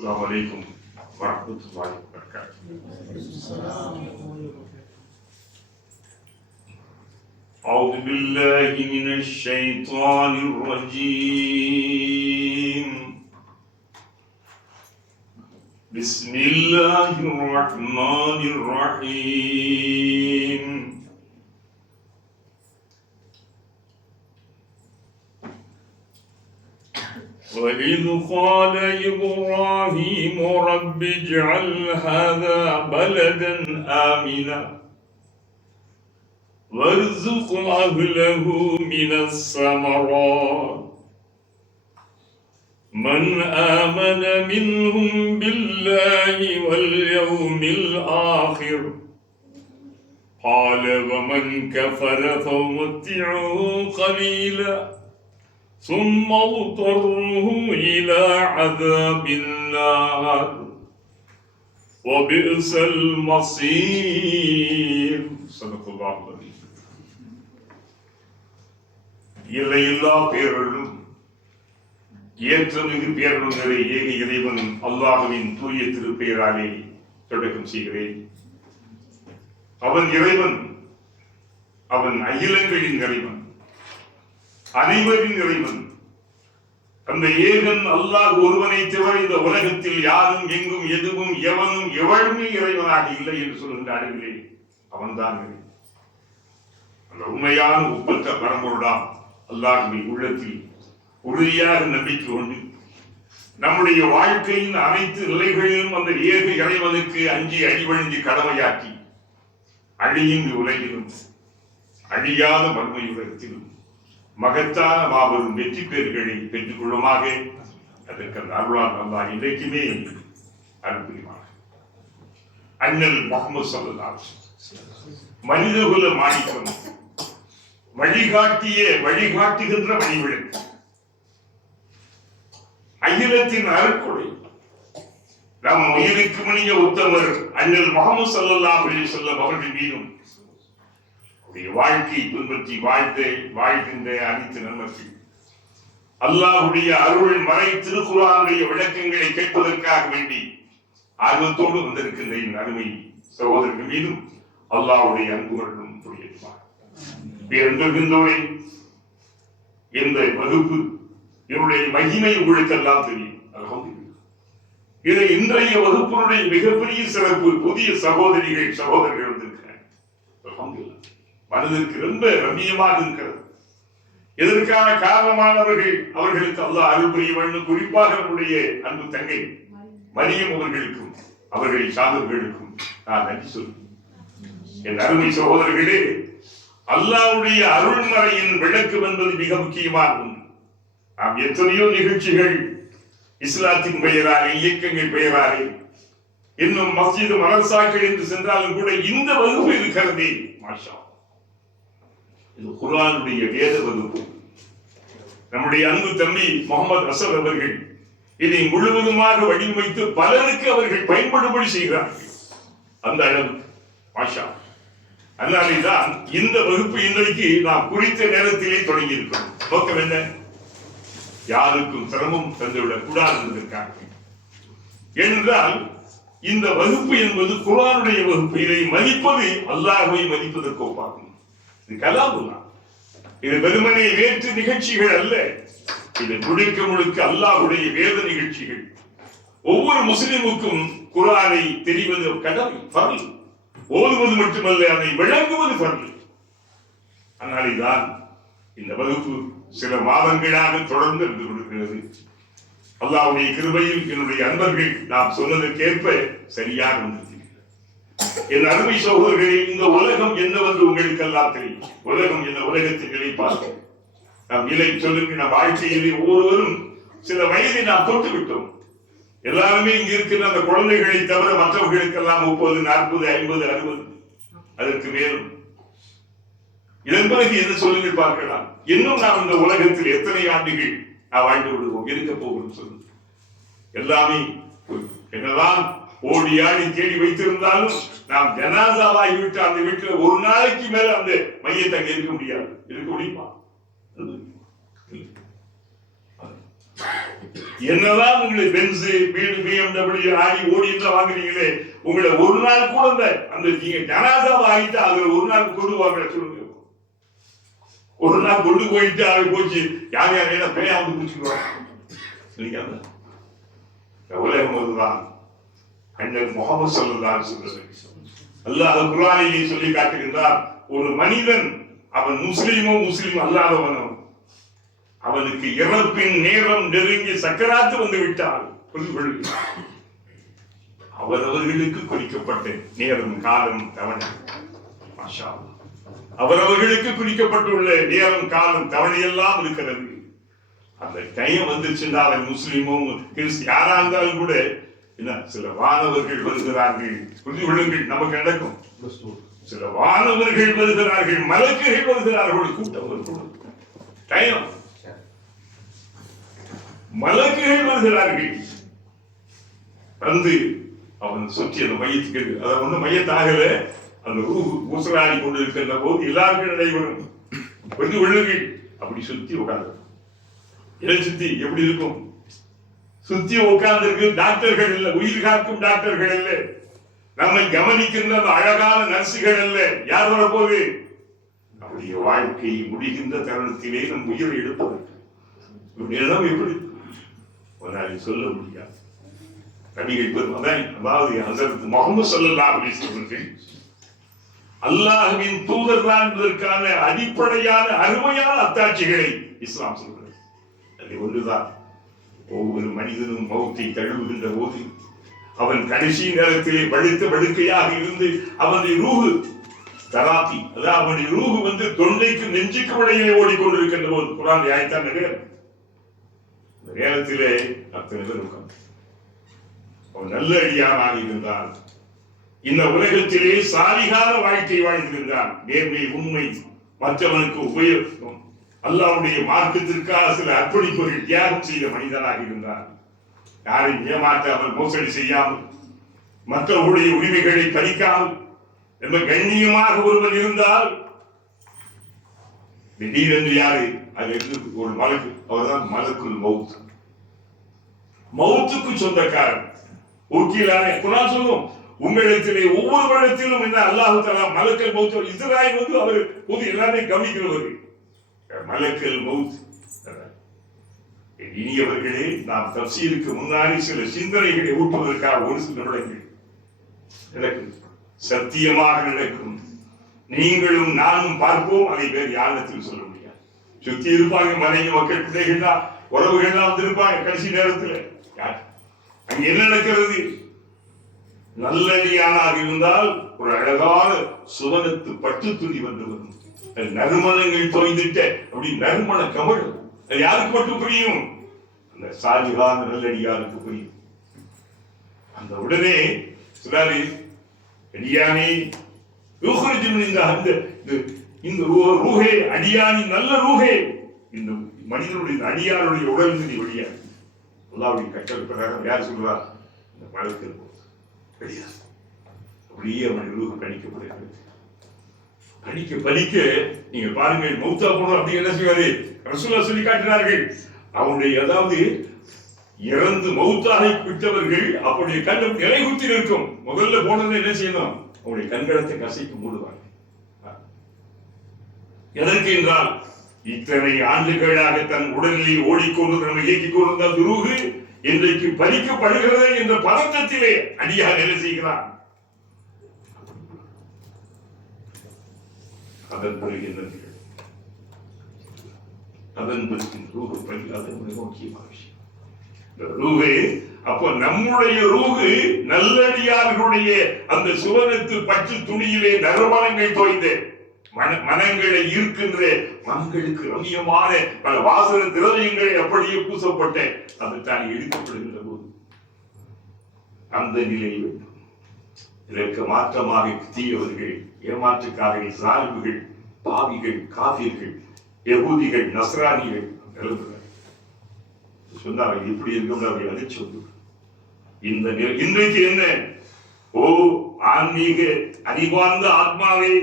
السلام عليكم ورحمة الله وبركاته. أعوذ بالله من الشيطان الرجيم. بسم الله الرحمن الرحيم. وإذ قال إبراهيم رب اجعل هذا بلدا آمنا وارزق أهله من الثمرات من آمن منهم بالله واليوم الآخر قال ومن كفر فمتعه قليلا ثم اضطره إلى عذاب النار وبئس المصير. صدق الله العظيم. எல்லையில்லா பேரருளும் ஏற்றமிகு பேரருள்களை ஏக இறைவன் அல்லாஹ்வின் தூய திருப்பெயராலே தொடக்கம் செய்கிறேன். அவன் இறைவன், அவன் அகிலங்களின் இறைவன், அனைவரின் இறைவன். அந்த ஏகன் அல்லாஹ் ஒருவனை தவிர இந்த உலகத்தில் யாரும் எங்கும் எதுவும் எவனும் எவருமே இறைவனாக இல்லை என்று சொல்கின்ற அறிவிலே அவன்தான் இறைவன். அந்த உண்மையான ஒப்பற்ற பரம்பொருளாம் அல்லாஹ்வின் உள்ளத்தில் உறுதியாக நம்பிக்கை கொண்டு நம்முடைய வாழ்க்கையின் அனைத்து நிலைகளிலும் அந்த ஏக இறைவனுக்கு அஞ்சி அடிவழிந்து கடமையாக்கி அழியின்றி உலகிலும் அழியாத மர்மை உலகத்திலும் மகத்தான மாபெரும் வெற்றி பேர்களை பெற்றுக் கொள்ளுமாக அதற்கு அந்த அருளால் அல்லாஹ் இன்றைக்குமே அருள் புரிவார். அண்ணல் முஹம்மது ஸல்லல்லாஹு அலைஹி வஸல்லம் மனிதகுல மாணிக்கம், வழிகாட்டுகின்ற வழிவிளக்கு, அகிலத்தின் அருட்கொடை, நம் உயிருக்கு மணிய உத்தமர் அண்ணல் முஹம்மது ஸல்லல்லாஹு அலைஹி வஸல்லம் அவர்கள் மீதும் வாழ்க்கை பின்பற்றி வாழ்கின்ற அனைத்து நன்மர்கள் அல்லாஹ்வுடைய அருள் மறை திருக்குர்ஆனுடைய விளக்கங்களை கேட்பதற்காக வேண்டி ஆர்வத்தோடு வந்திருக்கின்ற அருமை சகோதரர்கள் மீதும் அல்லாஹ்வுடைய அன்புகளும் புரியுமாறு. பேரன்புகின்றோரே, இந்த வகுப்பு என்னுடைய மகிமை உங்களுக்கெல்லாம் தெரியும். இது இன்றைய வகுப்பினுடைய மிகப்பெரிய சிறப்பு. புதிய சகோதரர்கள் வந்திருக்கிறார். மனதிற்கு ரொம்ப ரம்மியமாக இருக்கிறது. இதற்கான காரணமானவர்கள் அவர்களுக்கு அல்லாஹ் அருள் புரிய வேண்டும். குறிப்பாக நம்முடைய அன்பு தங்கை மரியம் அவர்களுக்கும் அவர்களை சார்ந்தவர்களுக்கும் நான் நன்றி சொல்றேன். என் அருமை சகோதரர்களே, அல்லாஹ்வுடைய அருள்மறையின் விளக்கம் என்பது மிக முக்கியமான ஒன்று. நாம் எத்தனையோ நிகழ்ச்சிகள் இஸ்லாத்தின் பெயராலே, இயக்கங்கள் பெயராலே, இன்னும் மஸ்ஜித் மதரசாக்கள் என்று சென்றாலும் கூட இந்த வகுப்பு இருக்கிறதே, மாஷா, இது குர்ஆனுடைய வேத வகுப்பு. நம்முடைய அன்பு தம்பி முகமது அசர் அவர்கள் இதை முழுவதுமாக வடிவமைத்து பலருக்கு அவர்கள் பயன்படும்படி செய்கிறார்கள். அந்த அளவு மாஷா. அதனால்தான் இந்த வகுப்பு இன்றைக்கு நாம் குறித்த நேரத்திலே தொடங்கி இருக்கிறோம். நோக்கம் என்ன? யாருக்கும் சிரமம் தந்துவிடக் கூடாது என்பதற்காக. ஏனென்றால் இந்த வகுப்பு என்பது குர்ஆனுடைய வகுப்பு. இதை மதிப்பது அல்லாஹ்வை மதிப்பதற்கு ஒப்பாகும். இது கலாமுல்லா. இது வெறுமனே வேற்று நிகழ்ச்சிகள் அல்ல. இது முழுக்க அல்லாஹ்வுடைய வேத நிகழ்ச்சிகள். ஒவ்வொரு முஸ்லிமுக்கும் குர்ஆனை தெரிவது கடமை, ஃபர்ல். ஓதுவது மட்டுமல்ல, அதை விளங்குவது ஃபர்ல். அதனால்தான் இந்த வகுப்பு சில மாதங்களாக தொடர்ந்து இருந்து கொண்டிருக்கிறது. அல்லாஹ்வுடைய கிருபையில் என்னுடைய அன்பர்கள் நாம் சொன்னதற்கேற்ப சரியாக வந்திருக்கிறது. என் அருமை சகோதரர்களே, இந்த உலகம் என்னவென்று உங்களுக்கு எல்லாம் தெரியும். உலகம் என்ன? உலகத்தின் நிலை பார்க்க நாம் நிலை சொல்லுங்க. நம் வாழ்க்கையிலே ஒவ்வொருவரும் சில வயதை நாம் தொட்டு விட்டோம். எல்லாருமே இங்க இருக்கிற அந்த குழந்தைகளை தவிர மற்றவர்களுக்கெல்லாம் 30, 40, 50, 60 அதற்கு மேலும். இதன் பிறகு என்ன சொல்லுங்கள் பார்க்கலாம். இன்னும் நாம் இந்த உலகத்தில் எத்தனை ஆண்டுகள் நாம் வாழ்ந்து விடுவோம், இருக்க போகிறோம் சொல்லுங்க. எல்லாமே என்னதான் ஓடி ஆடி தேடி வைத்திருந்தாலும் நாம் ஜனாசாவாகிவிட்டு அந்த வீட்டுல ஒரு நாளைக்கு மேல அந்த மையத்தை அங்க இருக்க முடியாது. இருக்க முடியுமா? என்னதான் உங்களுக்கு பென்ஸ் வீடு BMW ஆடி ஓடி எல்லாம் வாங்குறீங்களே, உங்களை ஒரு நாள் கூட அந்த நீங்க ஜனாதாவை ஆகிட்டு அதுல ஒரு நாள் கொண்டு வாங்க சொல்லுங்க. ஒரு நாள் கொண்டு போயிட்டு அவ போச்சு யார் யாரையும் பேயா வந்து பிடிச்சுக்குவாங்க. உலகம் அதுதான். அண்ணன் முகமது ஸல்லல்லாஹு அலைஹி வஸல்லம் அல்லாஹ் குர்ஆனிலே சொல்லி காட்டுகின்றார், ஒரு மனிதன் அவன் முஸ்லிமோ முஸ்லிம் அல்லாதவனோ அவனுக்கு இறப்பின் நேரம் நெருங்கி சக்கராத்து வந்து விட்டால் அவரவர்களுக்கு குறிக்கப்பட்ட நேரம் காலம் தவணை, அவரவர்களுக்கு குறிக்கப்பட்டுள்ள நேரம் காலம் தவணையெல்லாம் இருக்கிறது. அந்த டைம் வந்துச்சுன்னா அவன் முஸ்லிமோ யாரா இருந்தாலும் கூட என்ன சில வானவர்கள் வருகிறார்கள், புரிந்து கொள்ளுங்கள், நமக்கு நடக்கும். சில வானவர்கள் வருகிறார்கள், மலக்குகள் வருகிறார்கள், கூட்டம் வருகிறது. டைம் மலக்குகள் வருகிறார்கள் வந்து அவன் சுற்றி அந்த மையத்துக்கு அதை ஒண்ணு மையத்தாகல அந்த ஊசலாடி கொண்டு இருக்கின்ற போது எல்லாருக்கும் நடைபெறும். புரிந்து கொள்ளுங்கள். அப்படி சுத்தி உட்கார்ந்து இதை சுத்தி எப்படி இருக்கும்? சுத்தி உட்கார்ந்து இருக்கு டாக்டர்கள் இல்ல, உயிர் காக்கும் டாக்டர்கள் இல்ல, நம்மை கவனிக்கின்ற அழகான நர்சுகள் அல்ல. யார் வரப்போது? நம்முடைய வாழ்க்கை முடிகின்ற தருணத்திலே நம் உயிரை எடுப்பதற்கு எப்படி சொல்ல முடியாது. நபிகள் பெருமதான், அதாவது ஹஸரத் முஹம்மது ஸல்லல்லாஹு அலைஹி வஸல்லம் அல்லாஹ்வின் தூதர் தான் என்பதற்கான அடிப்படையான அருமையான அத்தாட்சிகளை இஸ்லாம் சொல்கிறது. அது ஒன்றுதான், ஒவ்வொரு மனிதனும் மௌத்தை தழுவுகின்ற போது அவன் கடைசி நேரத்திலே படுத்த படுக்கையாக இருந்து அவனுடைய ரூஹு தராபி, அதாவது அவனுடைய ரூஹு வந்து தொண்டைக்கு நெஞ்சுக்கு இடையிலே ஓடிக்கொண்டிருக்கின்ற போது குர்ஆன் ஆயத்தான் நேரம் இந்த நேரத்திலே அத்தனை பேர் உட்கார்ந்து அவன் நல்ல அடியானாக இருந்தால், இந்த உலகத்திலே சாலிகான வாழ்க்கை வாழ்ந்திருந்தான், நேர்மை உண்மை மற்றவனுக்கு உபயோகம் அல்லாஹ்வுடைய மார்க்கத்திற்காக சில அர்ப்பணிப்புகள் தியாகம் செய்த மனிதனாக இருந்தான், யாரையும் ஏமாற்றாமல் மோசடி செய்யாமல் மற்றவர்களுடைய உரிமைகளை பறிக்காமல் ரொம்ப கண்ணியமாக ஒருவன் இருந்தால், திடீரென்று யாரு அது ஒரு மலக்கு, அவர்தான் மலக்குல் மௌத், மௌத்துக்கு சொந்தக்காரன். குர்ஆன் சொல்லும், உங்களிடத்திலே ஒவ்வொரு வருடத்திலும் என்ன அல்லாஹ் தஆலா மலக்கல் மௌத், இஸ்ராயீல் வந்து அவர் பொது எல்லாமே கவனிக்கிறவர் மலக்கல் மௌத். இனியவர்களே, நாம் தஃசீருக்கு முன்னாடி சில சிந்தனைகளை ஊட்டுவதற்காக ஒரு சில நிமிடங்கள் நடக்கும், சத்தியமாக நடக்கும். நீங்களும் நானும் பார்ப்போம், அதை வேறு யாரிடத்தில் சொல்ல முடியாது. சுத்தி இருப்பாங்க மனைவி மக்கள் பிள்ளைகள் தான் உறவுகள் தான் வந்திருப்பாங்க. கடைசி நேரத்தில் அங்க என்ன நடக்கிறது? நல்லடியானாக இருந்தால் ஒரு அழகான சுவனத்து பட்டு துணி வந்து வரும், நறுமணங்கள் தோய்ந்துட்ட அப்படி நறுமண கமல். அது யாருக்கு மட்டும் புரியும்? அந்த சாலிகான நல்லடியாருக்கு புரியும். அந்த உடனே சொல்லாரு, அடியானே இந்த ரூஹே, அடியானி நல்ல ரூஹே, இந்த மனிதனுடைய அடியானுடைய உடல் நிதி வழியாக அல்லாஹ்வுடைய கட்டளை பிரகாரம் யார் சொல்றா? இந்த மலக்குல் அப்படியே அவனுடைய ரூஹ் கணிக்கப்படுகிறது. பலிக்க நீங்க பாருங்கள், மௌத்தா போனோம் அப்படி என்ன செய்வாரு? ரசூலுல்லாஹ் சொல்லி காட்டினார்கள், அவனுடைய அதாவது இறந்து மௌத்தாக விட்டவர்கள் அவருடைய கண் நிலைகுத்தி நிற்கும். முதல்ல போனது என்ன செய்யணும்? அவருடைய கண்களத்தை கசைக்கு மூடுவாங்க. எதற்கு என்றால், இத்தனை ஆண்டுகளாக தன் உடலில் ஓடிக்கொண்டு நம்மை இயக்கிக் கொண்டிருந்த துருகு இன்றைக்கு பறிக்கப்படுகிறது என்ற பதட்டத்திலே அடியார் என்ன செய்கிறார்? அதன் பிறகு அதன் பிறகு ரூஹு பலி, அது மிக முக்கியமான விஷயம். ரூஹு அப்போ நம்முடைய ரூஹு நல்லடியார்களுடைய அந்த சுவனத்து பச்சை துணியிலே நறுமணங்கள் தோய்ந்த மனங்களை ஈர்க்கின்ற மனங்களுக்கு ரம்மியமான பல வாசன திரவியங்களை அப்படியே பூசப்பட்ட அது தான் எடுக்கப்படுகின்ற போது அந்த நிலையில் இதற்கு மாற்றமாக தீயவர்கள், ஏமாற்றுக்காரர்கள், சாலிபுகள், பாவிகள், காபிர்கள், யகூதிகள், நஸ்ரானிகள் சொன்னார்கள். இப்படி இருக்கும் அவர்கள் அதை சொல்லு. இந்த இன்றைக்கு என்ன? ஓ ஆன்மீக அறிவார்ந்த ஆத்மாவே,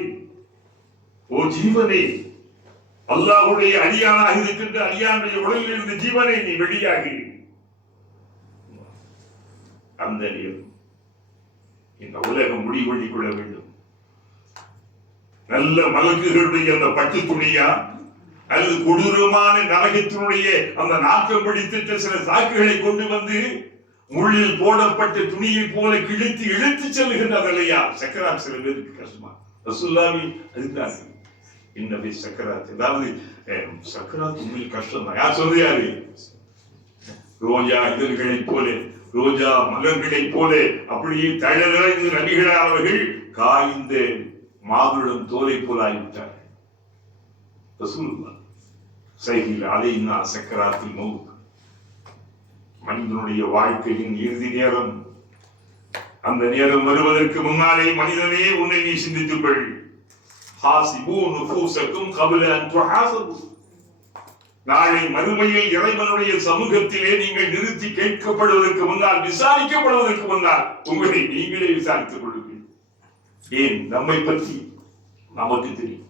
ஓ ஜீவனே, அல்லாஹ்வுடைய அடியானாக இருக்கின்ற அடியானுடைய உடலில் இருந்த ஜீவனை நீ வெளியாகி அந்த நேரம் இந்த உலகம் முடிவெள்ளி கொள்ள வேண்டும். நல்ல மலக்குகளுடைய அந்த பட்டு துணியா அல்லது கொடூரமான நரகத்தினுடைய அந்த நாட்டம் பிடித்திட்ட சில சாக்குகளை கொண்டு வந்து முள்ளில் போடப்பட்ட துணியை போல கிழித்து இழுத்து செல்லுகின்றது இல்லையா? சக்கராத் சில பேருக்கு கஷ்டமா. ரசூலுல்லாஹி அதுதான் இன்னபி சக்கராத், அதாவது சக்கராத் உண்மையில் கஷ்டம் தான். யார் சொல்றாரு? ரோஜா இதழ்களை போல, ரோஜா மலர்களை போல அப்படியே தழலிழந்து நபிகள் அவர்கள் காய்ந்த மாதுளம் தோலை போல ஆகிவிட்டார். ரசூலுல்லாஹ் சைகில் அலைனா சக்கராத்தில் மௌத், மனிதனுடைய வாழ்க்கையின் இறுதி நேரம். அந்த நேரம் வருவதற்கு முன்னாலே மனிதனே உன்னை நீ சிந்தித்துக் கொள். ஹாசிபூ நுஃபூஸக்கும் கப்ல அன் துஹாஸபு, நாளை மறுமையில் இறைவனுடைய சமூகத்திலே நீங்கள் நிறுத்தி கேட்கப்படுவதற்கு முன்னால், விசாரிக்கப்படுவதற்கு முன்னால் உங்களை நீங்களே விசாரித்துக் கொள்ளுங்கள். ஏன்? நம்மை பற்றி நமக்கு தெரியும்.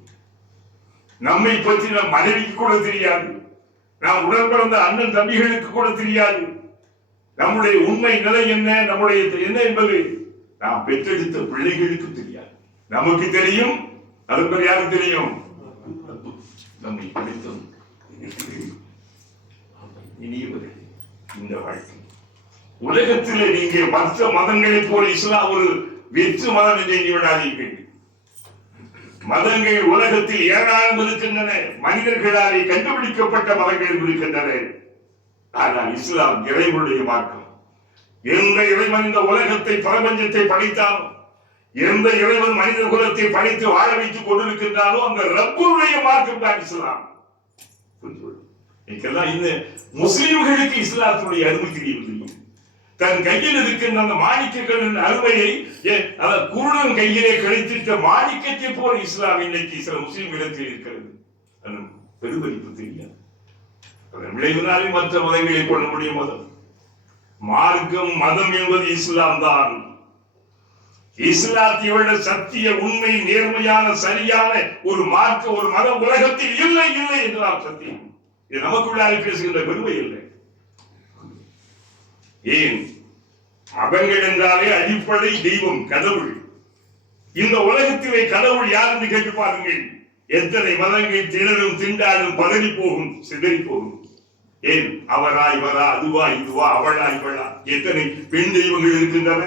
நம்மை பற்றி நம் மனைவிக்கு கூட தெரியாது, நாம் உடன் பிறந்த அண்ணன் தம்பிகளுக்கு கூட தெரியாது. நம்முடைய உண்மை நிலை என்ன, நம்முடைய என்ன என்பது நாம் பெற்றெடுத்த பிள்ளைகளுக்கு தெரியாது. நமக்கு தெரியும், அதற்கு யாருக்கு தெரியும்? நம்மை படித்தோம். இனியவர்கள், இந்த வாழ்க்கை உலகத்திலே நீங்கள் மற்ற மதங்களைப் போல இஸ்லாம் ஒரு வெற்று மதம் என்று எண்ணிவிடாதீர்கள். மதங்கள் உலகத்தில் ஏராளம் இருக்கின்றன, மனிதர்களாலே கண்டுபிடிக்கப்பட்ட மதங்கள் இருக்கின்றன. ஆனால் இஸ்லாம் இறைவனுடைய மார்க்கம். எந்த இறைவன் இந்த உலகத்தை பிரபஞ்சத்தை படைத்தானோ, எந்த இறைவன் மனித குலத்தை படைத்து வாழ வைத்துக் கொண்டிருக்கின்றானோ அந்த ரப்புடைய மார்க்கம் தான் இஸ்லாம். இந்த முஸ்லிம்களுக்கு இஸ்லாத்துடைய அருமை தெரியவில்லை. தன் கையில் இருக்கின்ற அந்த மாணிக்கங்களின் அருமையை குருடன் கையிலே கிடைத்திட்ட மாணிக்கத்தை போல இஸ்லாம் இன்னைக்கு சில முஸ்லிம்களிடத்தில் இருக்கிறது. பெருமதிப்பு தெரியாது. அதன் விளைவினாலே மற்ற மதங்களை கொள்ள முடியும். மதம் மார்க்கம் மதம் என்பது இஸ்லாம் தான். இஸ்லாத்தை விட சத்திய உண்மை நேர்மையான சரியான ஒரு மார்க்க ஒரு மதம் உலகத்தில் இல்லை இல்லை என்றால் சத்தியம். இது நமக்குள்ளாக பேசுகின்ற பெருமை இல்லை. ஏன்? மதங்கள் என்றாலே அடிப்படை தெய்வம் கடவுள். இந்த உலகத்திலே கடவுள் யார் என்று கேட்டு பாருங்கள். எத்தனை மதங்கள் திணறும் திண்டாடும் பதறி போகும் சிதறி போகும். ஏன்? அவரா இவரா, அதுவா இதுவா, அவளா இவளா, எத்தனை பெண் தெய்வங்கள் இருக்கின்றன.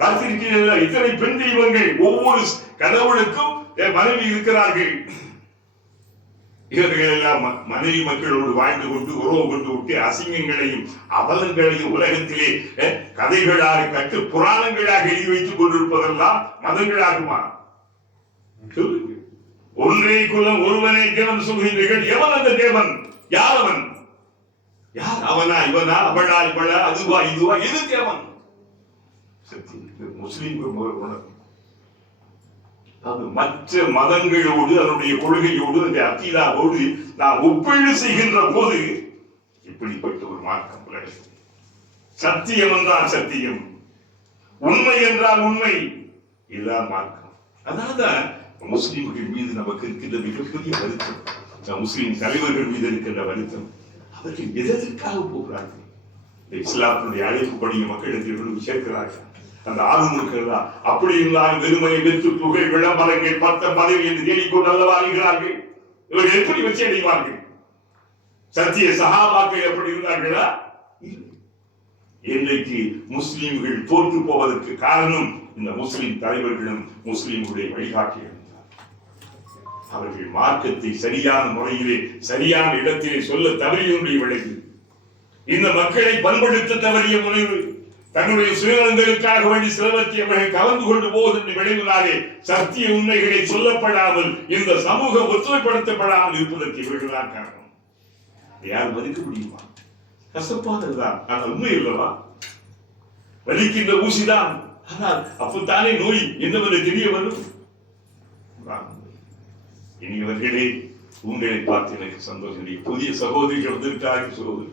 பார்த்திருக்கிறீர்களா? இத்தனை பெண் தெய்வங்கள். ஒவ்வொரு கடவுளுக்கும் மனைவி இருக்கிறார்கள். இவர்கள் எல்லாம் மனைவி மக்களோடு வாழ்ந்து கொண்டு உறவு கொண்டு விட்டு அசிங்கங்களையும் அவலங்களையும் உலகத்திலே கதைகளாக கட்டு புராணங்களாக எழுதி வைத்துக் கொண்டிருப்பதெல்லாம் மதங்களாகுமா? சொல்லுங்க. ஒன்றே குலம் ஒருவனே தேவன் சொல்கிறீர்கள். எவன் அந்த தேவன்? யார் அவன்? யார்? அவனா இவனா, அவளா இவளா, அதுவா இதுவா, எது தேவன்? முஸ்லிம்கள் மற்ற மதங்களோடு அதனுடைய கொள்கையோடு அந்த அக்கீதாவோடு நாம் ஒப்பீடு செய்கின்ற போது இப்படிப்பட்ட ஒரு மாற்றம் உலகத்தில். சத்தியம் என்றால் சத்தியம், உண்மை என்றால் உண்மை, இதுதான் மார்க்கம். அதனால்தான் முஸ்லிம்கள் மீது நமக்கு இருக்கின்ற மிகப்பெரிய வருத்தம், முஸ்லிம் தலைவர்கள் மீது இருக்கின்ற வருத்தம். அவர்கள் எதற்காக போகிறார்கள்? இஸ்லாத்தினுடைய அழைப்புப்படிய மக்களிடத்தில் சேர்க்கிறார்கள். அந்த ஆளுநர்கள் அப்படி இல்லாமல் வெறுமையை வெற்று புகழ் விளம்பரங்கள் பத்த பதவி என்று தேடிக்கொண்டு அல்லவா அழைகிறார்கள். இவர்கள் எப்படி வச்சு அடைவார்கள்? சத்திய சகாபாக்கள் எப்படி இருந்தார்களா? இன்றைக்கு முஸ்லிம்கள் தோற்று போவதற்கு காரணம் இந்த முஸ்லிம் தலைவர்களும் முஸ்லிம்களுடைய வழிகாட்டிகள். அவர்கள் மார்க்கத்தை சரியான முறையிலே சரியான இடத்திலே சொல்ல தவறியனுடைய விளைவு, இந்த மக்களை பண்படுத்த தவறிய முனைவு, தன்னுடைய சுயநலங்களுக்காக வேண்டி சிலவற்றை அவர்கள் கலந்து கொண்டு போவதற்கு விளைவினாலே சத்திய உண்மைகளை சொல்லப்படாமல் இந்த சமூகம் ஒற்றுமைப்படுத்தப்படாமல் இருப்பதற்கு இவர்கள்தான் காரணம். யார் மதிக்க முடியுமா? கசப்பானதுதான், ஆனால் உண்மை இல்லவா? வலிக்கின்ற ஊசிதான், ஆனால் அப்பத்தானே நோய் என்னவென்று தெரிய வரும். இனியவர்களே, உங்களை பார்த்து எனக்கு சந்தோஷம். புதிய சகோதரிகள் வந்திருக்கிறார்கள். சகோதரி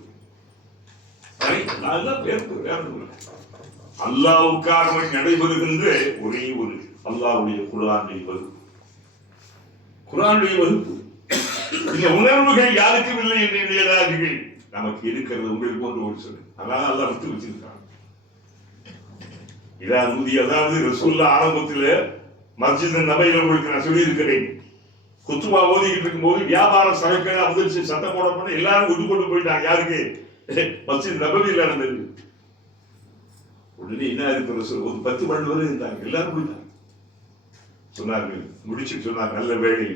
அல்லாஹ்வுக்காக நடைபெறுகின்ற ஒரே ஒரு அல்லாஹ்வுடைய குர்ஆனுடைய வகுப்பு. குர்ஆனுடைய வகுப்பு. இந்த உணர்வுகள் யாருக்கும் இல்லை என்று எண்ணுகிறார்கள். நமக்கு இருக்கிறது உங்களுக்கு போன்ற ஒரு சொல்லு. அதனால அல்லாஹ் விட்டு வச்சிருக்காங்க. இதான் நூதி. அதாவது ரசூலுல்லாஹ் ஆரம்பத்தில் மஸ்ஜித் நபவியில உங்களுக்கு நான் சொல்லி இருக்கிறேன், குத்துபா ஓதிக்கிட்டு இருக்கும்போது வியாபார சரக்குகளை வந்துருச்சு, சத்தம் போட போன எல்லாரும் விட்டு கொண்டு போயிட்டாங்க. யாருக்கு? மஸ்ஜித் நபவியில் நடந்தது. உடனே என்ன இருக்கு, ஒரு 10 12 வரை இருந்தாங்க, எல்லாரும் போயிட்டாங்க. சொன்னார்கள், முடிச்சு சொன்னாங்க, நல்ல வேளை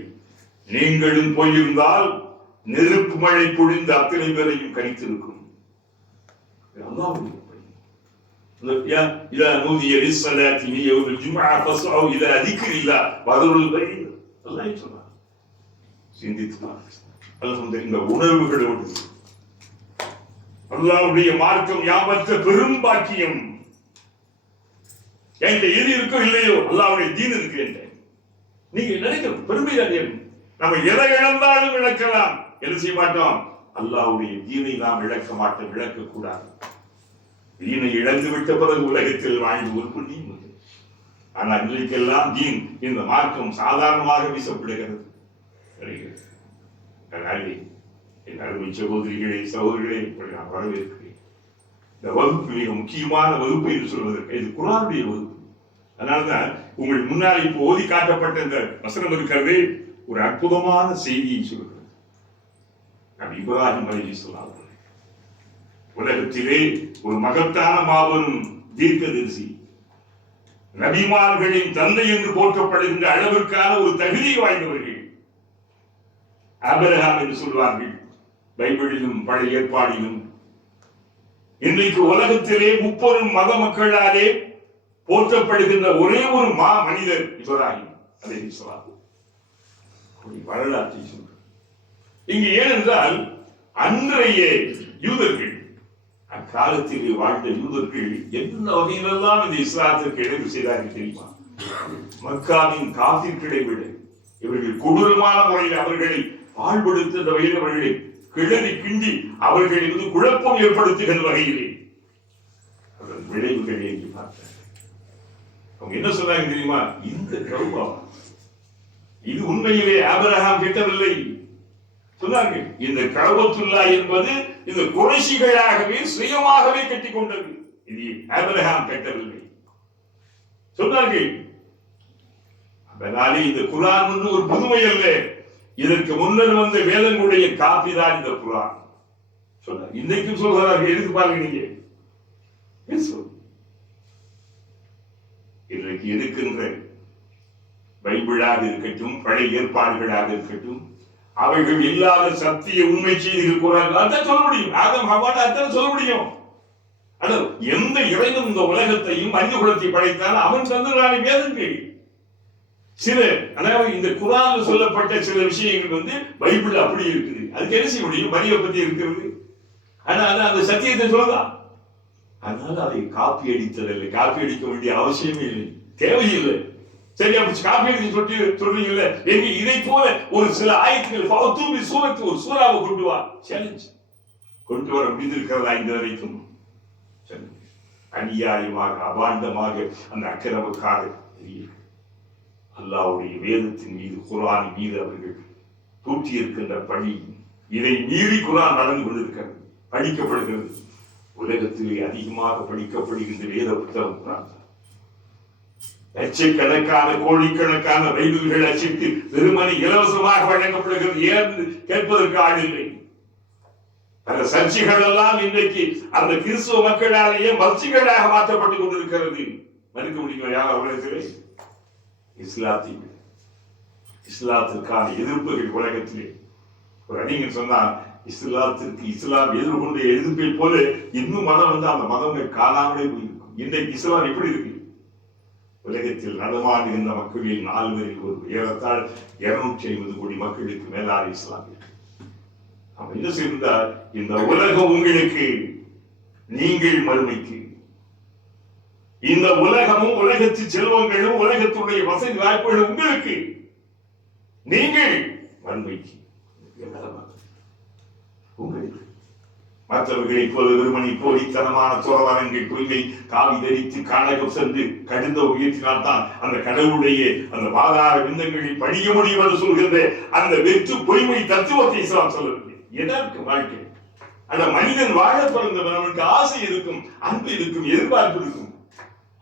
நீங்களும் போயிருந்தால் நெருப்பு மழை பொழிந்த அத்தனை பேரையும் கணித்திருக்கும். إذا نودي للصلاة من يوم الجمعة فاسعوا إلى ذكر الله وذروا البيع. الله يسمع. சிந்தித்தார். அல்ஹம்துலில்லாஹ். இந்த உணர்வுகளோடு அல்லாஹ்வுடைய மார்க்கம் யாவற்ற பெரும் பாக்கியம். என்கிட்ட எது இருக்கோ இல்லையோ அல்லாஹ்வுடைய தீன் இருக்கு என்ற நீங்க நினைக்கிற பெருமை அடையணும். நம்ம எதை இழந்தாலும் இழக்கலாம், என்ன செய்ய மாட்டோம்? அல்லாஹ்வுடைய தீனை நாம் இழக்க மாட்டோம், இழக்க கூடாது. தீனை இழந்து விட்ட பிறகு உலகத்தில் வாழ்ந்து ஒரு புண்ணியம். ஆனால் இன்றைக்கெல்லாம் தீன், இந்த மார்க்கம் சாதாரணமாக வீசப்படுகிறது. என் அருமை சகோதரிகளே, சகோதரிகளே, நான் வரவேற்கிறேன். இந்த வகுப்பு மிக முக்கியமான வகுப்பு என்று சொல்வதற்கு இது குர்ஆனுடைய வகுப்பு. அதனால்தான் உங்கள் முன்னால் இப்போ ஓதி காட்டப்பட்ட இந்த வசனம் இருக்கிறது, ஒரு அற்புதமான செய்தியை சொல்கிறது. நபி இப்ராஹிம் அலைஹிஸ்ஸலாம் உலகத்திலே ஒரு மகத்தான மாபெரும் தீர்க்கதரிசி, நபிமார்களின் தந்தை என்று போற்றப்படுகின்ற அளவிற்கான ஒரு தகுதி வாய்ந்தவர்கள் ஆபிரகாம் என்று சொல்வார்கள் பைபிளிலும் பழைய ஏற்பாடிலும். இன்றைக்கு உலகத்திலே 30 மத மக்களாலே போற்றப்படுகின்ற ஒரே ஒரு மா மனிதர் இப்ராஹிம் அலைஹிஸ்ஸலாம். வரலாற்றை சொல்ற இங்கு ஏனென்றால் அன்றைய யூதர்கள், அக்காலத்தில் வாழ்ந்த யூதர்கள் என்ன வகையிலெல்லாம் இந்த இஸ்லாத்திற்கு இடைவு செய்தார்கள் தெரியுமா? மக்காவின் காஃபிர்களை விட இவர்கள் கொடூரமான முறையில் அவர்களை பாழ்படுத்த வகையில் அவர்களை கிளறி கிண்டி அவர்களை குழப்பம் ஏற்படுத்துகிற வகையிலே அதன் விளைவுகளை பார்த்தார். அவங்க என்ன சொன்னாங்க தெரியுமா? இந்த கௌபா இது உண்மையிலே ஆபிரகாம் கெட்டவில்லை சொன்னார்கள். இந்த கஅபத்துல்லாஹ் என்பது இந்த குறைஷிகளாகவே சுயமாகவே கட்டிக் கொண்டது, இது ஆபிரகாம் கட்டவில்லை சொன்னார்கள். அதனாலே இந்த குர்ஆன் வந்து ஒரு புதுமை அல்ல, இதற்கு முன்னர் வந்த வேதங்களுடைய காப்பி தான் இந்த குர்ஆன் சொன்னார். இன்னைக்கும் சொல்கிறார்கள், எதுக்கு பாருங்க நீங்க இன்றைக்கு இருக்கின்ற பைபிளாக இருக்கட்டும், பழைய ஏற்பாடுகளாக இருக்கட்டும், அவைகள் இல்லாத சத்திய உண்மை செய்திகள் கூறார்கள். அதான் சொல்ல முடியும், ஆதம் ஹவ்வாட்ட அதான் சொல்ல முடியும். ஆனால் எந்த இறைவன் இந்த உலகத்தையும் மனித குலத்தை படைத்தான், அவன் தந்துள்ளான வேதங்கள் சில, அதாவது இந்த குர்ஆனில் சொல்லப்பட்ட சில விஷயங்கள் வந்து பைபிள் அப்படி இருக்குது. அதுக்கு என்ன செய்ய முடியும்? மரியை பத்தி இருக்கிறது, ஆனா அந்த சத்தியத்தை சொல்லலாம். அதனால அதை காப்பி அடித்ததில்லை, காப்பி அடிக்க வேண்டிய அவசியமே இல்லை, தேவையில்லை. சரி, அப்படி காப்பி அடிச்சு சொல்றீங்கல்ல, எங்க இதை போல ஒரு சில ஆயத்துகள் சூரத்து ஒரு சூறாவை கொண்டு வா, சேலஞ்ச் கொண்டு வர முடிந்திருக்கிறதா இந்த வரைக்கும்? அநியாயமாக அபாண்டமாக அந்த அக்கிரமக்காக அல்லாஹ்வுடைய வேதத்தின் மீது, குர்ஆன் மீது அவர்கள் தூக்கி இருக்கின்ற பழி, இதை மீறி குர்ஆன் நடந்து கொண்டிருக்கிறது, படிக்கப்படுகிறது. உலகத்திலே அதிகமாக படிக்கப்படுகின்ற வேத புத்தகம் குர்ஆன். லட்சக்கணக்கான கோடிக்கணக்கான பைபிள்கள் அச்சிட்டு வெறுமனே இலவசமாக வழங்கப்படுகிறது. ஏன் கேட்பதற்கு ஆள் இல்லை. அந்த சர்ச்சைகள் எல்லாம் இன்றைக்கு அந்த கிறிஸ்துவ மக்களாலேயே மர்ச்சிகளாக மாற்றப்பட்டுக் கொண்டிருக்கிறது. மறுக்க முடியும் யார் உலகத்திலே? இஸ்லாத்திற்கான எதிர்ப்புகள் உலகத்திலே. ஒரு அறிஞர் சொன்னார், இஸ்லாத்திற்கு இஸ்லாம் எதிர்கொண்ட எதிர்ப்பை போல இன்னும் மதம் வந்து அந்த மதங்கள் காணாமலே போயிருக்கும். இன்றைக்கு இஸ்லாம் எப்படி இருக்கு? உலகத்தில் நடமாடுகின்ற மக்களில் 4 பேரில் ஒரு, ஏறத்தாழ் 250 கோடி மக்களுக்கு மேலான இஸ்லாம் இருக்கு. அவன் என்ன செய்தார்? இந்த உலகம் உங்களுக்கு, நீங்கள் மறுமைக்கு. இந்த உலகமும் உலகத்து செல்வங்களும் உலகத்துடைய வசதி வாய்ப்புகளும் உங்களுக்கு, நீங்கள் மறுமைக்கு. உங்களுக்கு மற்றவர்களை போல வெறுமணி போலித்தனமான துறவரங்கள் பொய்மை காவி தரித்து காணகம் சென்று கடிந்த உயர்த்தினால் தான் அந்த கடவுளுடைய அந்த வாதார விந்தங்களில் படிக்க முடியும் என்று சொல்கின்ற அந்த வெற்று பொய்மை தத்துவத்தை இஸ்லாம் சொல்லவில்லை. எதற்கு வாழ்க்கை? அந்த மனிதன் வாழ பிறந்தவன், அவனுக்கு ஆசை இருக்கும், அன்பு இருக்கும், எதிர்பார்ப்பு இருக்கும்.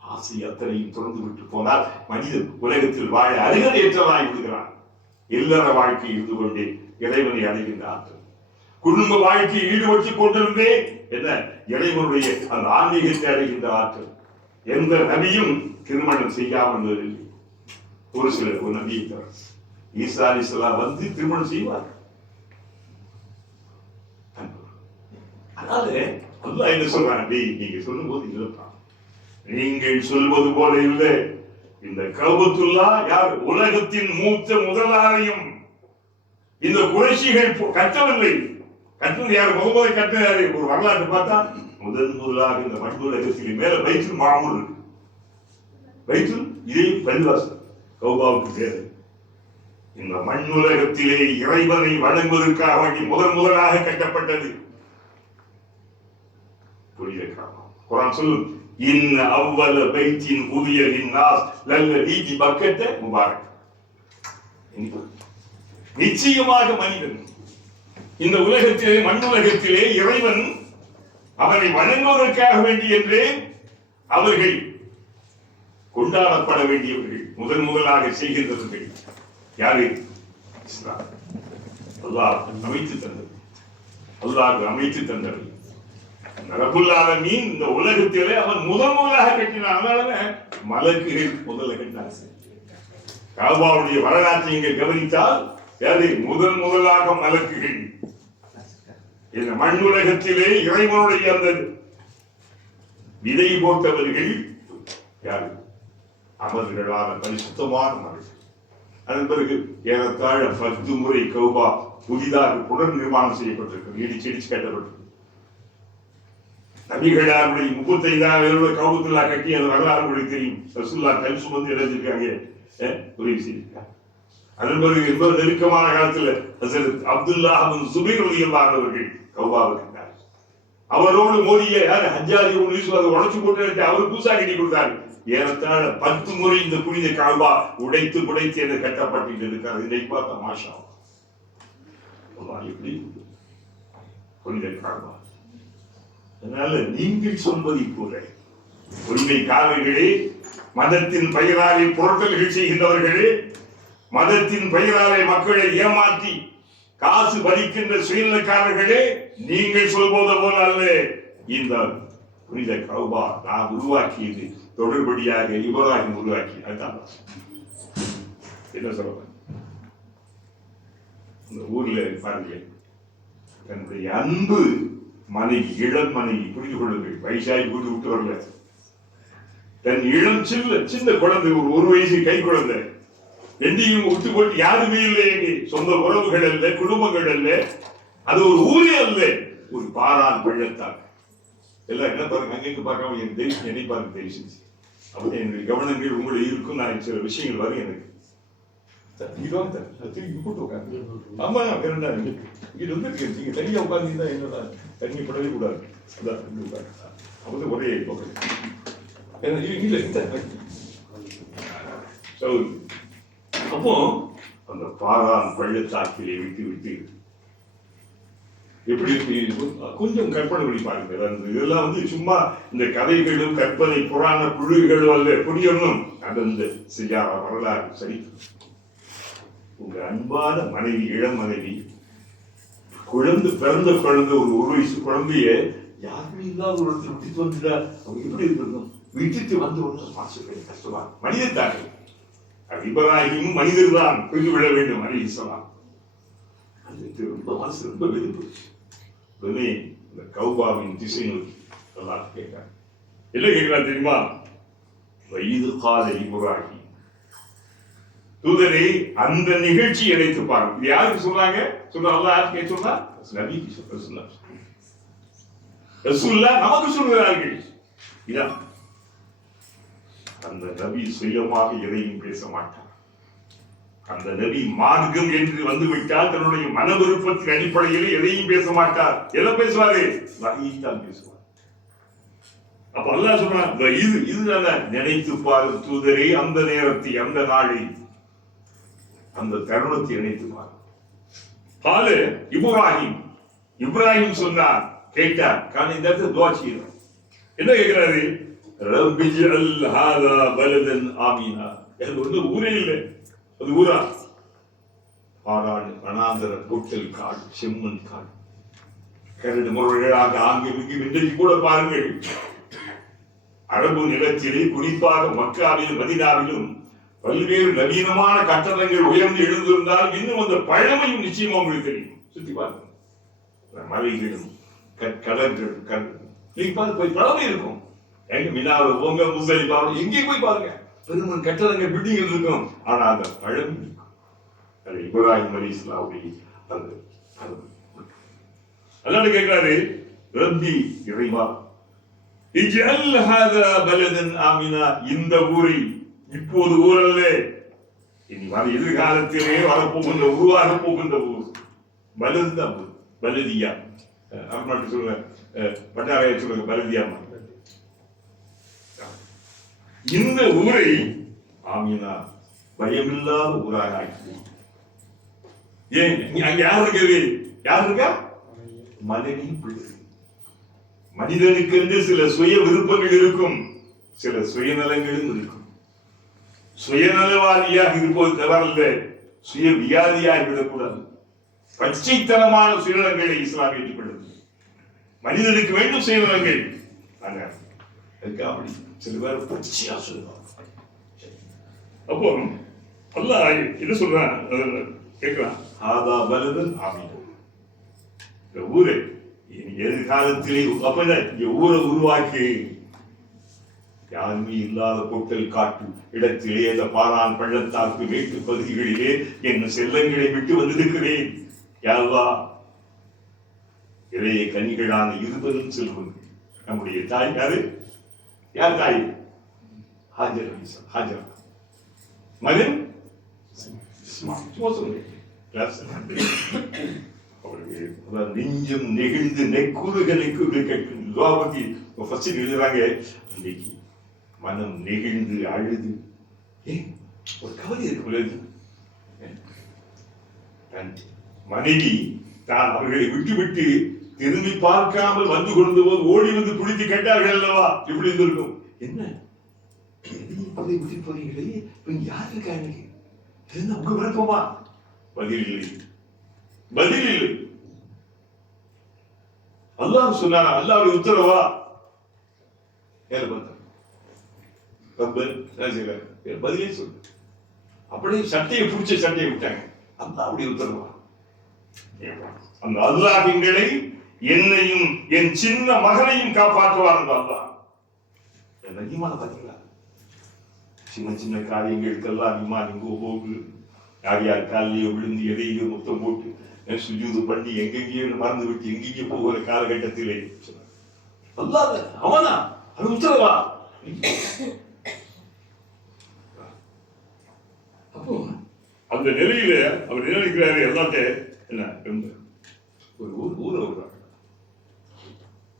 ஆசை அத்தனையும் திறந்து விட்டு போனால் மனிதன் உலகத்தில் வாழ அருகதையற்றவனாய் விடுகிறான். இல்லற வாழ்க்கை இருந்து கொண்டே இறைவனை அடைகின்ற ஆற்றல், குடும்ப வாழ்க்கையை ஈடுபட்டுக் கொண்டிருந்தே என்ன இறைவனுடைய அந்த ஆன்மீகத்தை அடைகின்ற ஆற்றல். எந்த நபியும் திருமணம் செய்யாமல் இல்லை. ஒரு சிலர் ஒரு நபியை தவிர ஈசா அலைஹிஸ்ஸலாம் வந்து திருமணம் செய்வார். அதனால அல்லாஹ் என்ன சொல்றான், நீங்க சொல்லும் போது இல்லப்பா, நீங்கள் சொல்வது போல இல்லை. இந்த கஅபத்துல்லா யார்? உலகத்தின் மூத்த முதலாளையும் இந்த குறைஷிகள் கட்டவில்லை. கட்டது யார்? முதல் கட்டது யாரு? ஒரு வரலாற்று பார்த்தா முதலாக இந்த மண்ணுலகத்தில் மேல பைத்துல் மாமூல் இருக்கு. பைத்துல் இதே பள்ளிவாசல் கௌபாவுக்கு பேரு. இந்த மண்ணுலகத்திலே இறைவனை வணங்குவதற்காக வேண்டி முதலாக கட்டப்பட்டது புனித காபா. குர்ஆன் சொல்லும், இன்ன அவ்வல பைத்தின் உதிய லின்னாஸ் லல்லதி பக்கத்த முபாரக். நிச்சயமாக மனிதன் இந்த உலகத்திலே மண்ணுலகத்திலே இறைவன் அவனை வணங்குவதற்காக வேண்டி என்றே அவர்கள் கொண்டாடப்பட வேண்டியவர்கள். முதலாக செய்கின்றவர்கள் யாரு? இஸ்லாம். அல்லாஹ் அமைத்து தந்தது. அல்லாஹ் அமைத்து தந்தது. ரப்புல் ஆலமீன் இந்த உலகத்திலே அவன் முதலாக கட்டினான். அதனால மலக்குகள் முதல்ல கட்டினார். காபாவுடைய வரலாற்றை நீங்கள் கவனித்தால் யாரு? முதலாக மலக்குகள். இந்த மண்ணுலகத்திலே இறைவனுடைய அந்த விதை போட்டவர்கள் யாரு? அமர்களான பரிசுத்தமான மலர்கள். அதன் பிறகு ஏறத்தாழ 10 முறை கௌபா புதிதாக புனர் நிர்மாணம் செய்யப்பட்டிருக்கிறது. இடிச்சு கட்டப்பட்டிருக்கு. நபிகளாருடைய 35,000 கௌபத்துல்லா கட்டி அது வரலாறு உங்களுக்கு தெரியும். ரசூலுல்லாஹ் கல் சுமந்து இணைஞ்சிருக்காங்க, உதவி செய்திருக்காங்க. அதன் பிறகு ரொம்ப நெருக்கமான காலத்தில் ஹஸரத் அப்துல்லாஹ் பின் சுபைர் ரலியல்லாஹு அவர்கள் கௌபாவை கட்டினார். அவரோடு மோதிய ஹஜ்ஜாஜ் இப்னு யூசுப் அதை உடைச்சு போட்டு அவர் பூசா கட்டி கொடுத்தார். ஏறத்தாழ 10 முறை இந்த புனித காபா உடைத்து என்று கட்டப்பட்டு இருக்கிறது. இதை பார்த்தா மாஷா அல்லாஹ் எப்படி புனித காபா. அதனால நீங்கள் சொல்வதை போல உண்மை காவல்களே, மதத்தின் பெயராலே புரட்டல்கள் செய்கின்றவர்களே, மதத்தின் பெயராலே மக்களை ஏமாற்றி காசு பறிக்கின்ற சுயநலக்காரர்களே, நீங்கள் சொல்வது போல அல்ல. இந்த புனித கௌபா நான் உருவாக்கியது தொடர்படியாக இப்ராஹிம் உருவாக்கி. அதுதான் என்ன சொல்ல இந்த ஊர்ல பாருங்க, தன்னுடைய அன்பு மனைவி, இளம் மனைவி, புரிந்து கொள்ளுங்கள், வயசாகி போட்டு விட்டு வரல, தன் இளம் சின்ன குழந்தை, ஒரு வயசு கை குழந்தை, எந்தையும் விட்டு போட்டு யாருமே இல்லை. எங்கே சொந்த உறவுகள் அல்ல, குடும்பங்கள் அல்ல, அது ஒரு ஊரே அல்ல, ஒரு பாரான் பள்ளத்தான். எல்லாம் என்ன பாருங்க, அங்கே பார்க்காம என் தெய்வம் என்னை பார்க்க தெரிவிச்சு. அப்படி என்னுடைய கவனங்கள் உங்களை இருக்கும். நான் சில விஷயங்கள் வரும் எனக்கு. ஆமா வேறா இது வந்து நீங்க தனியா உட்கார்ந்தீங்கன்னா என்னடா தனிப்படவே கூடாது. அதான் ஒரே அப்போ அந்த பாரான் பள்ளத்தாக்கிலே விட்டு எப்படி கொஞ்சம் கற்பனை பண்ணி பாருங்க. இதெல்லாம் வந்து சும்மா இந்த கதைகளும் கற்பனை புராண புழுகளும் அல்ல, புரியணும். நடந்த செய்யா வரலாறு சரி. உங்க அன்பான மனைவி, இளம் மனைவி, பிறந்த குழந்தை, ஒரு வயசு குழந்தைய யாருமே இல்லாத ஒரு இடத்துல விட்டுட்டு வந்துட்டா அவங்க எப்படி இருக்கணும்? விட்டுட்டு வந்து ஒன்று மாசம் கஷ்டமா. மனிதன் தானே, இப்ராஹிமும் மனிதர் தான், புரிந்து விட வேண்டும். அலைஹிஸ்ஸலாம் ரொம்ப மனசு ரொம்ப வெறுப்பு. உடனே இந்த கௌபாவின் திசை நோக்கி அல்லாஹ் கேட்கிறார். என்ன கேட்கிறார் தெரியுமா? வயது கால இப்ராஹிம், தூதரை அந்த நிகழ்ச்சி இணைத்து பாருங்க. இது யாருக்கு சொல்றாங்க? அல்லாஹ் யாருக்கு சொல்றா? நபிக்கு சொல்றாங்க. ரசூலுல்லாஹ் நமக்கு சொல்கிறார்கள். இதான் அந்த நபி சுயமாக எதையும் பேச மாட்டார். அந்த நபி மார்க்கம் என்று வந்துவிட்டால் தன்னுடைய மன விருப்பத்தின் அடிப்படையில் எதையும் பேச மாட்டார். எதை பேசுவாரு? வஹீதான் பேசுவார். அப்ப அல்லாஹ் சொல்றான், இதுதான் நினைத்து பாரு தூதரே, அந்த நேரத்தை, அந்த நாளை, அந்த தருணத்தை நினைத்து பாரு. காலு இப்ராஹிம் சொன்னார், கேட்டார். இந்த இடத்துல துவா செய்யணும். என்ன கேட்கிறாரு? ரப்பி ஜஅல் ஹாதா பலதன் ஆமீனா. அது ஒண்ணு ஊரே இல்லை, அது ஊரா? பாராடு வனாந்தர பொட்டல் காடு, செம்மண் காடு, கரடு முறைகளாக ஆங்கிலும் இன்றைக்கு கூட பாருங்கள், அரபு நிலத்திலே குறிப்பாக மக்காவிலும் மதீனாவிலும் பல்வேறு நவீனமான கட்டடங்கள் உயர்ந்து எழுந்திருந்தால் இன்னும் அந்த பழமையும் நிச்சயமா உங்களுக்கு தெரியும். சுத்தி பாருங்க, மலைகளும் கடற்கள் போய் பழமை இருக்கும். எங்க மினாவில் போங்க, முஸ்தலிஃபாவில் எங்கே போய் பாருங்க, பெருமன் கட்டடங்கள் பில்டிங்கள் இருக்கும், ஆனா அந்த பழமை இருக்கும். அது இப்ராஹிம் அலைஹிஸ்ஸலாமுடைய அந்த அல்லாஹ் கேட்கிறாரு, ரப்பி இறைவா இஜ்அல் ஹாதா பலதன் ஆமினா, இந்த ஊரை, இப்போது ஊரல்ல, இனி எதிர்காலத்திலே வரப்போகின்ற உருவாக போகின்ற ஊர், பலது தான் ஊர், பலதியா. அம்மாட்டு சொல்லுங்க, பட்டாரைய சொல்லுங்க, பலதியா. இந்த ஊரை ஆமினா பயமில்லாத ஊராக ஆக்கி. ஏன் அங்க யார் இருக்கிறது? யார் இருக்கா? மனிதனின் பிள்ளை. மனிதனுக்கு என்று சில சுய விருப்பங்கள் இருக்கும், சில சுயநலங்களும் இருக்கும். சுயநலவாதியாக இருப்பது தவறல்ல, சுய வியாதியாக விடக்கூடாது. பச்சைத்தனமான சுயநலங்களை இஸ்லாம் ஏற்றுக்கொண்டது. மனிதனுக்கு வேண்டும் சுயநலங்கள், அப்படி சில பேர் பச்சையா சொல்லுவாங்க. அப்போ அல்லாஹ் என்ன சொல்றான் கேட்கலாம், ஆதா பலதன் ஆமீனா, இந்த ஊரை எதிர்காலத்திலே அப்பதான் இங்க ஊரை உருவாக்கி, யாருமே இல்லாத பொட்டல் காட்டு இடத்திலே அந்த பாரான் பள்ளத்தாக்கு மேற்கு பகுதிகளிலே என் செல்லங்களை விட்டு வந்திருக்கிறேன். யாழ்வா, இளைய கனிகளான 20 செல்வங்கள். நம்முடைய தாய் யாரு? யார் தாய்? ஹாஜர். ஹாஜர் மகன் நெஞ்சம் நெகிழ்ந்து நெக்குறுகளுக்கு எழுதுறாங்க, மனம் நெகிழ்ந்து அழுது ஒரு கவலை இருக்கு. மனைவி தான் அவர்களை விட்டு விட்டு திரும்பி பார்க்காமல் வந்து கொண்டு போது ஓடி வந்து பிடித்து கேட்டார்கள் அல்லவா, எப்படி இருந்திருக்கும்? என்ன அப்படி விட்டு போறீங்களே, யாரு இருக்காங்க? உங்க விருப்பமா? பதில் இல்லை, பதில் இல்லை. அல்லாஹ் சொன்னார், அல்லாஹ்வுடைய உத்தரவா? பதிலே சொல்லு. அப்படியே சட்டையை பிடிச்ச சட்டையை விட்டாங்க. அல்லாஹ்வுடைய உத்தரவா? அந்த அல்லாஹ் எங்களை, என்னையும் என் சின்ன மகனையும் காப்பாற்றுவார். அல்லாஹ் என்ன ஈமான பாத்தீங்களா? சின்ன சின்ன காரியங்களுக்கெல்லாம் ஈமான் எங்கோ போகுது. யார் யார் காலையோ விழுந்து எதையோ முத்தம் போட்டு சுஜூது பண்ணி எங்கெங்கேயோ மறந்து விட்டு எங்கெங்கே போகிற காலகட்டத்திலே அல்லாஹ் அவனா, அது உத்தரவா? அப்போ அந்த நிலையில அவர் நினைக்கிறாரு, எல்லாத்தையும் என்ன ஒரு ஊரை உருவாக்க.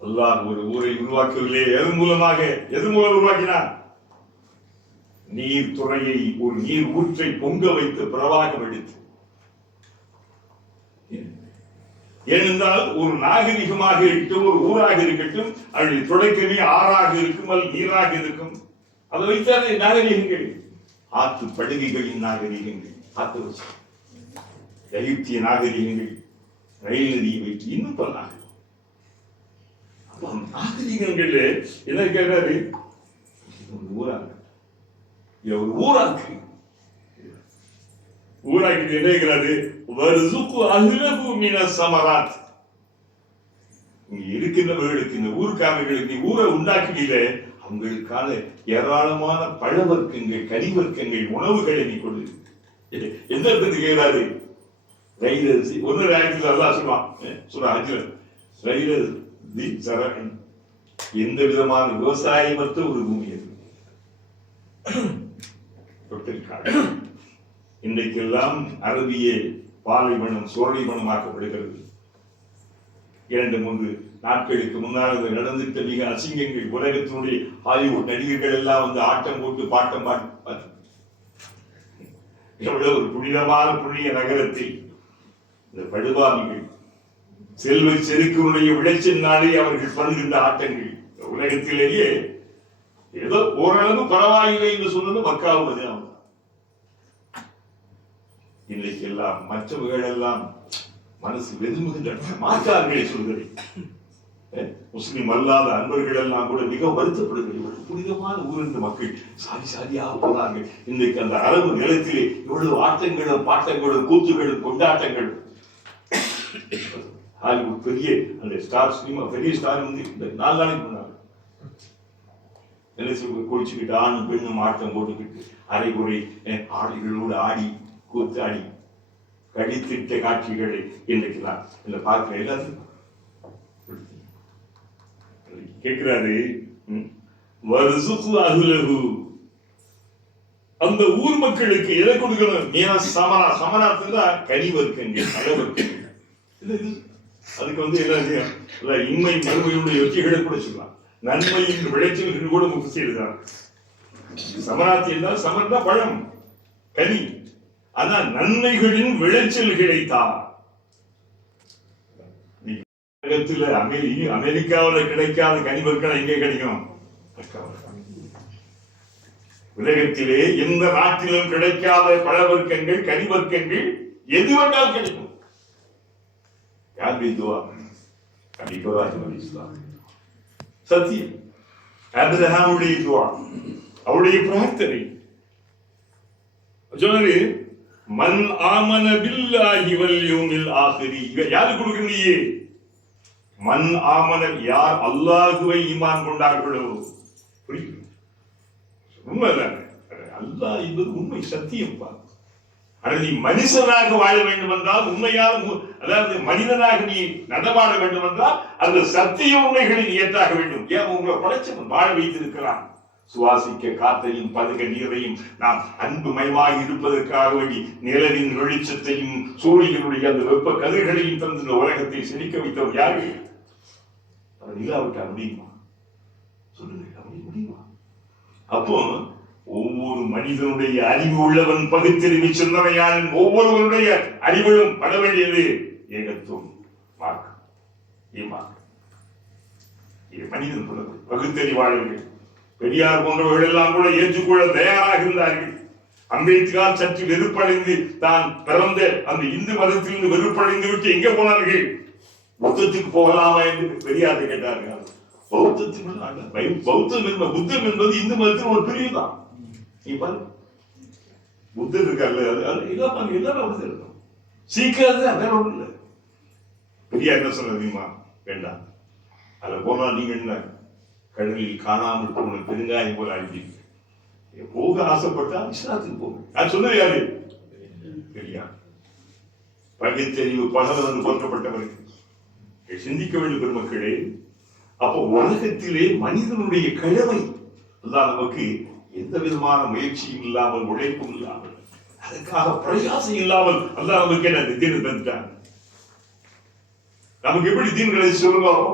அல்லாஹ் ஒரு ஊரை உருவாக்கவில்லை. எது மூலம் உருவாக்கினார்? நீர் துறையை, ஒரு நீர் ஊற்றை பொங்க வைத்து பிரவாகம் எடுத்து. ஏனென்றால் ஒரு நாகரிகமாக இருக்கட்டும், ஒரு ஊராக இருக்கட்டும், அவருடைய தொடக்கமே ஆறாக இருக்கும் அல்லது நீராக இருக்கும். அதை வைத்தாலே நாகரிகங்கள், ஆற்று படுகைகளின் நாகரிகங்கள், ஆற்று வச்சு எகிப்திய நாகரிகங்கள், ரயில் நதியை வைத்து இன்னும் பல நாகரிகங்கள். என்ன கேட்கிறாரு? ஊராக ஒரு ஊராக்கு ஊராக்கி நினைக்கிறாரு, இங்க இருக்கின்றவர்களுக்கு, இந்த ஊர்க்காரர்களுக்கு ஊரை உண்டாக்குவீல, அவங்களுக்கான ஏராளமான பழவர்க்கங்கள், கனிவர்க்கங்கள், உணவுகளை நீ கொடு. எந்த இடத்துக்கு கேட்கிறாரு? ரயிலரிசி. ஒன்னு ராயத்தில் அல்லாஹ் சொல்றான், எந்த விதமான விவசாயமற்ற ஒரு பூமி அது. இன்றைக்கெல்லாம் அரபிய பாலைவனம் சோலைவனமாக்கப்படுகிறது. 2-3 நாட்களுக்கு முன்னால் நடந்துட்ட மிக அசிங்கங்கள். உலகத்தினுடைய ஹாலிவுட் நடிகர்கள் எல்லாம் வந்து ஆட்டம் போட்டு பாட்டம் பாட்டு, எவ்வளவு ஒரு புனிதமான புண்ணிய நகரத்தில் இந்த படுபாவிகள் செல்வ செருக்கினுடைய விளைச்சல் நாளே அவர்கள் பண்ணுகின்ற ஆட்டங்கள். உலகத்திலேயே ஏதோ ஓரளவு பரவாயில்லை என்று சொன்னது மக்காவுவது. இன்னைக்கு எல்லாம் மற்றவர்கள் எல்லாம் மனசு வெதும்புகின்றன. மாற்றார்களை சொல்கிறேன், முஸ்லிம் அல்லாத அன்பர்கள் எல்லாம் கூட மிக வருத்தப்படுகிறார்கள். புனிதமான ஊர் என்று மக்கள் சாதி சாதியாக போனார்கள். இன்றைக்கு அந்த அரபு நிலத்திலே எவ்வளவு ஆட்டங்களும் பாட்டங்களும் கூத்துகளும் கொண்டாட்டங்களும். ஹாலிவுட் பெரிய அந்த ஸ்டார் சினிமா பெரிய ஸ்டார் வந்து இந்த 4 நாளைக்கு முன்னாங்க குளிச்சுக்கிட்டு ஆணும் பெண்ணும் ஆட்டம் போட்டுக்கிட்டு அரைகுறை ஆடிகளோடு ஆடி கூத்தாடி கடித்திட்ட காட்சிகளை இன்றைக்கு நான் இந்த பார்க்கிற எல்லாத்தையும் கேட்கிறாரு. அந்த ஊர் மக்களுக்கு எதை கொடுக்கணும்? சமனாத்துல கனிவர்க்கங்கள் அளவர்க்கங்கள். அதுக்கு வந்து என்ன இன்மை மறுமையுடைய வெற்றிகளை கூட சொல்லலாம். நன்மையின் விளைச்சல்கள் கூட செய்யலாம். சமராத்தி என்றால் சமர்ந்தா பழம் கனி. ஆனா நன்மைகளின் விளைச்சல்களை தான். அமெரிக்காவில் கிடைக்காத கனிவர்க்கம் எங்கே கிடைக்கும்? உலகத்திலே எந்த நாட்டிலும் கிடைக்காத பழவர்க்கங்கள் கனிவர்க்கங்கள் எது வேண்டால் கிடைக்கும். யாருடைய துவா? இப்ராஹிம் அலைஹிஸ்ஸலாம். சத்தியம். ஆபிரகாமுடைய துவா, அவருடைய பிரார்த்தனை. சொன்னாரு, மன் ஆமன பில்லாஹி வல் யௌமில் ஆகிரி. யாரு கொடுக்கறியே? மன் ஆமன, யார் அல்லாஹுவை ஈமான் கொண்டார்களோ. உண்மைதானே? அல்லாஹ் என்பது உண்மை, சத்தியம். நீ மனுஷனாக வாழ வேண்டும் என்றால், உண்மையான அதாவது மனிதனாக நீ நடமாட வேண்டும் என்றால் அந்த சத்திய உண்மைகளை நீ ஏற்றாக வேண்டும். ஏன் உங்களை படைச்சவன் வாழ வைத்திருக்கிறான். சுவாசிக்க காற்றையும் பதுக நீரையும் நாம் அன்புமயமாக இருப்பதற்காக வேண்டி நிலவின் வெளிச்சத்தையும் சூரியனுடைய அந்த வெப்ப கதிர்களையும் தந்து இந்த உலகத்தை செழிக்க வைத்தவர் யாரு? இல்லாவிட்டா முடியுமா? சொல்லுங்க, முடியுமா? அப்போ ஒவ்வொரு மனிதனுடைய அறிவு உள்ளவன் பகுத்தறிவு சிந்தனையாளன் ஒவ்வொருவருடைய அறிவிலும் பட வேண்டியது ஏகத்துவம், மனிதன் பகுத்தறிவாளர்கள். பெரியார் போன்றவர்கள் எல்லாம் கூட ஏற்றுக்கொள்ள தயாராக இருந்தார்கள். அம்பேத்கர் சற்று வெறுப்படைந்து தான் பிறந்த அந்த இந்து மதத்திலிருந்து வெறுப்படைந்து விட்டு எங்கே போனார்கள்? புத்தத்துக்கு போகலாமா என்று பெரியாரை கேட்டார்கள். புத்தம் என்பது இந்து மதத்தின் ஒரு பிரிவு தான். புத்தர் இருக்காரு, எல்லாமே இருக்கும். சீக்கிரம் வேற ஒன்றும் இல்லை. பெரியார் என்ன சொல்ல தெரியுமா? வேண்டாம், அதுல போனா நீங்க என்ன கடலில் காணாமல் போன பெருங்காயம் போல அழிஞ்சீங்க. போக ஆசைப்பட்டா இஸ்லாத்துக்கு போக. நான் சொன்னது யாரு? பெரியார். பகுத்தறிவு பகவன் போற்றப்பட்டவர்கள். சிந்திக்க வேண்டும் பெருமக்களே. அப்போ உலகத்திலே மனிதனுடைய கடமை அல்லாஹ் நமக்கு எந்த விதமான முயற்சியும் இல்லாமல், உழைப்பும் இல்லாமல், அதுக்காக பிரயாசம் இல்லாமல் அல்லாஹ் நமக்கு என்ன தீன் தந்துட்டான். நமக்கு எப்படி தீன்களை சொல்லுவோம்?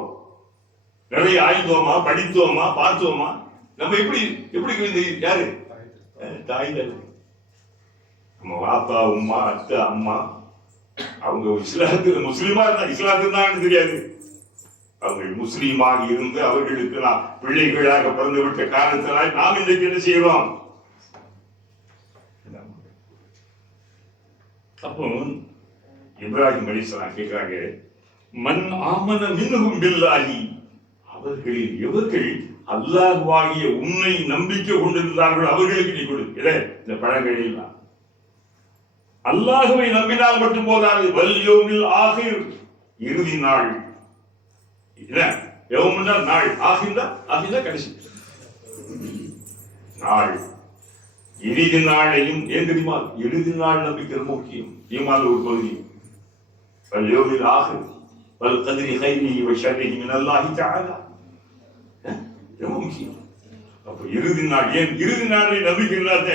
நிறைய ஆய்ந்தோமா, படித்தோமா, பார்த்தோமா? நம்ம எப்படி யாரு? தாய் தான். நம்ம வாப்பா உம்மா அத்தை அம்மா அவங்க இஸ்லாத்துக்கு முஸ்லீமா இருந்தா இஸ்லாத்துக்கு தான் தெரியாது. அவர்கள் முஸ்லீமாக இருந்து அவர்களுக்கு நாம் பிள்ளைகளாக பிறந்து விட்ட காரணத்தினால் நாம் இன்றைக்கு என்ன செய்யறோம்? அப்போ இப்ராஹிம் அலைஹிஸ்ஸலாம் கேட்கிறாங்க, மன் ஆமன மின்ஹும் பில்லாஹி, அவர்களில் எவர்கள் அல்லாஹ்வாகிய உன்னை நம்பிக்கை கொண்டிருந்தார்கள் அவர்களுக்கு நீ கொடு. இந்த பழங்கள் எல்லாம் அல்லாஹ்வை நம்பினால் மட்டும் போதாது. வல் யௌமில் ஆகிர், இறுதி நாள். நாள் ஆகின்ற கடைசி நாள். இறுதி நாளையும் ஏன் தெரியுமா? இறுதி நாள் நம்பிக்கை ரொம்ப முக்கியம். ஈமான்ல ஒரு பகுதி. வல் யௌமில் ஆகிர் வல் கத்ரி கைரிஹி வ ஷர்ரிஹி மினல்லாஹி தஆலா, ரொம்ப முக்கியம். அப்ப இறுதி நாள், ஏன் இறுதி நாளை நம்பிக்கை இல்லாத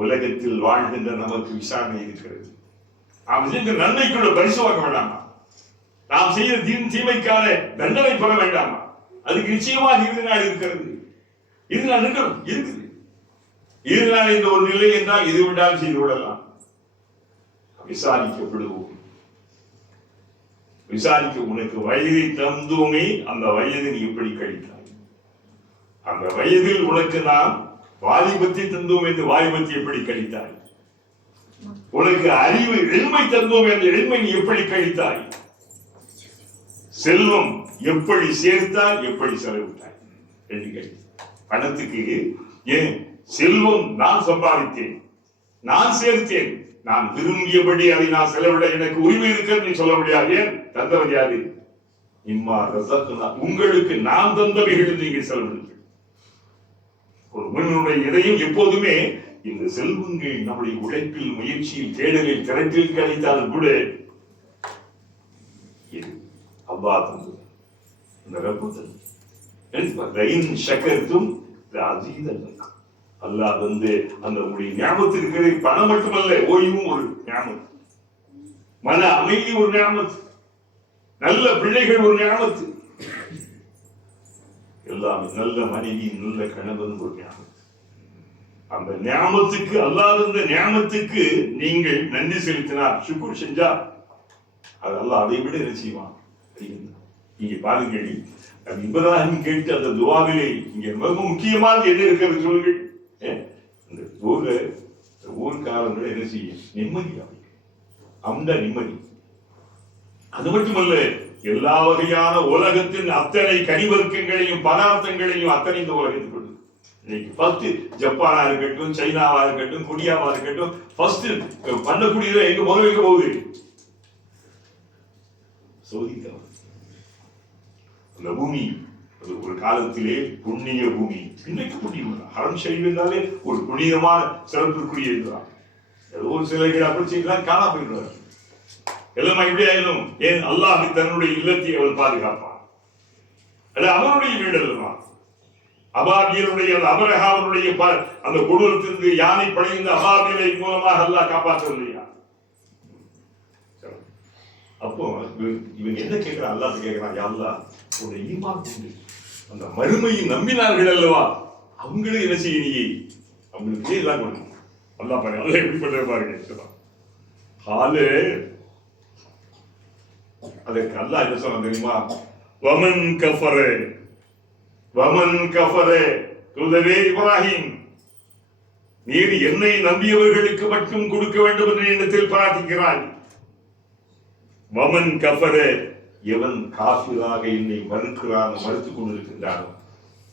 உலகத்தில் வாழ்கின்ற நமக்கு விசாரணை இருக்கிறது. நாம் செய்த நன்மைக்குள்ள பரிசு வாங்க வேண்டாமா? நாம் செய்த தீமைக்கான தண்டனை பெற வேண்டாமா? அதுக்கு நிச்சயமாக இறுதி நாள் இருக்கிறது. இறுதி நாள் இருக்குது. இறுதி நாள் என்ற ஒரு நிலை என்றால் இது விட்டால் செய்து விடலாம். விசாரிக்கப்படுவோம். விசாரிக்க உனக்கு வயதை தந்தோமே, அந்த வயதை நீ எப்படி கழித்தாய்? அந்த வயதில் உனக்கு நாம் வாலிபத்தை தந்தோம் என்று வாலிபத்தை எப்படி கழித்தாய்? உனக்கு அறிவு எளிமை தந்தோம் என்று எளிமை நீ எப்படி கழித்தாய்? செல்வம் எப்படி சேர்த்தாய், எப்படி செலவிட்டாய் என்று கேள்வி. பணத்துக்கு ஏன் செல்வம் நான் சம்பாதித்தேன், நான் சேர்த்தேன், நான் விரும்பியபடி அதை நான் செலவிட எனக்கு உரிமை இருக்கிறது சொல்ல முடியாது. ஏன் தந்தவர் யாரு? இம்மா ரசத்துனா, உங்களுக்கு நான் தந்தவைகள் நீங்கள் செலவிடுங்கள். ஒரு மனிதனுடைய இதையும் எப்போதுமே இந்த செல்வங்கள் நம்முடைய உழைப்பில், முயற்சியில், தேடலில், திரட்டில் கிடைத்தாலும் கூட இது அல்லாஹ் தந்தது, இந்த ரப்பு தந்தது. அல்லாஹ் வந்து அந்த உடைய ஞாபகத்து இருக்கிறது. பணம் மட்டுமல்ல, ஓய்வும் ஒரு ஞாபகம், மன அமைதி ஒரு ஞாபகம், நல்ல பிள்ளைகள் ஒரு ஞாபகம், எல்லாமே நல்ல மனைவி, நல்ல கணவன் ஒரு ஞாபகம். அந்த ஞாபகத்துக்கு, அல்லாஹ் இருந்த ஞாபகத்துக்கு நீங்கள் நன்றி செலுத்தினார், சுக்குர் செஞ்சா, அது அல்லாஹ் அதை விட என்ன செய்வான்? நீங்க பாருங்கள், இப்ராஹிம் கேட்டு அந்த துவாவிலே இங்க மிக முக்கியமாக எது இருக்கிறது சொல்லுங்கள். இந்த ஊர்காரங்களை என்ன செய்ய நிம்மதி, அந்த நிம்மதி. அது மட்டுமல்ல, எல்லா வகையான உலகத்தின் அத்தனை கனிவர்க்கங்களையும் பதார்த்தங்களையும் அத்தனை இந்த உலகத்துக்கு கொடுத்து. இன்னைக்கு ஃபர்ஸ்ட் ஜப்பானா இருக்கட்டும், சைனாவா இருக்கட்டும், கொரியாவா இருக்கட்டும், ஃபர்ஸ்ட் பண்ணக்கூடியதை எங்க முதல் வைக்க போகுது? சோதிக்க. அந்த பூமி அது ஒரு காலத்திலே புண்ணிய பூமி, இன்னைக்கு புண்ணியம். ஹரம் ஷரீஃப் என்றாலே ஒரு புண்ணியமான சிறப்பிற்குரிய இதுதான். ஏதோ ஒரு சிலைகள் அப்படி செய்யலாம், காணா போயிடுவார். எல்லாமே இப்படி ஆயிடும். ஏன்? அல்லாஹ் தன்னுடைய இல்லத்தை அவள் பாதுகாப்பான். அது அவனுடைய வீடு அல்லவா? அபாபியனுடைய அபரஹாவனுடைய அந்த கொடூரத்திலிருந்து யானை படைந்த அபாபியலை மூலமாக அல்லாஹ் காப்பாற்றவில்லையா? அப்போ இவன் என்ன கேட்கிறான்? அல்லாஹ் கேட்கிறான், யா அல்லாஹ் உன்னை ஈமான் கொண்டு அந்த மறுமையை நம்பினார்கள் அல்லவா, அவங்களும் என்ன செய்ய, நீ அவங்களுக்கு எல்லாம் கொடுக்கணும். அல்லாஹ் பாருங்க, அல்லாஹ் எப்படி பண்ற பாருங்க. ஹாலே அதற்கு அல்லாஹ் என்ன சொன்ன தெரியுமா? வமன் கஃபரே, வமன் கஃபரே, தூதரே இப்ராஹிம், நீர் என்னை நம்பியவர்களுக்கு மட்டும் கொடுக்க வேண்டும் என்ற எண்ணத்தில் பிரார்த்திக்கிறாய். வமன் கஃபரே, எவன் காஃபிராக என்னை மறுக்கிறான், மறுத்துக் கொண்டிருக்கின்றானோ,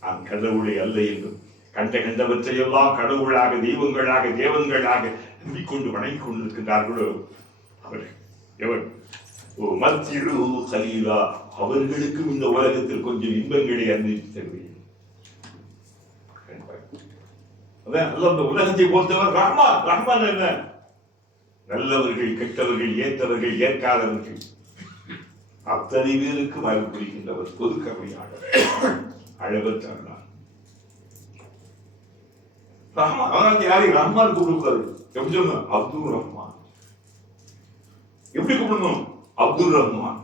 நான் கடவுளை அல்ல என்றும் கண்டவற்றையெல்லாம் கடவுளாக, தெய்வங்களாக, தேவன்களாக நம்பிக்கொண்டு வணங்கிக் கொண்டிருக்கின்றார்களோ அவர் எவன்? ஓ மத்திரு கலீலா, அவர்களுக்கும் இந்த உலகத்தில் கொஞ்சம் இன்பங்களை அனுபவித்து தருவேன். அந்த உலகத்தை பொறுத்தவர் ரஹ்மான். ரஹ்மான் என்ன? நல்லவர்கள், கெட்டவர்கள், ஏற்றவர்கள், ஏற்காதவர்கள் அத்தனை பேருக்கும் அருள் புரிகின்றவர், பொது கருணையாளர், அழகற்றார். ரஹ்மான். அதனால யாரையும் ரஹ்மான் கூப்பிடுவாரு? எப்படி சொல்லணும்? அப்துல் ரஹ்மான். எப்படி கூப்பிடணும்? அப்துல் ரஹ்மான்.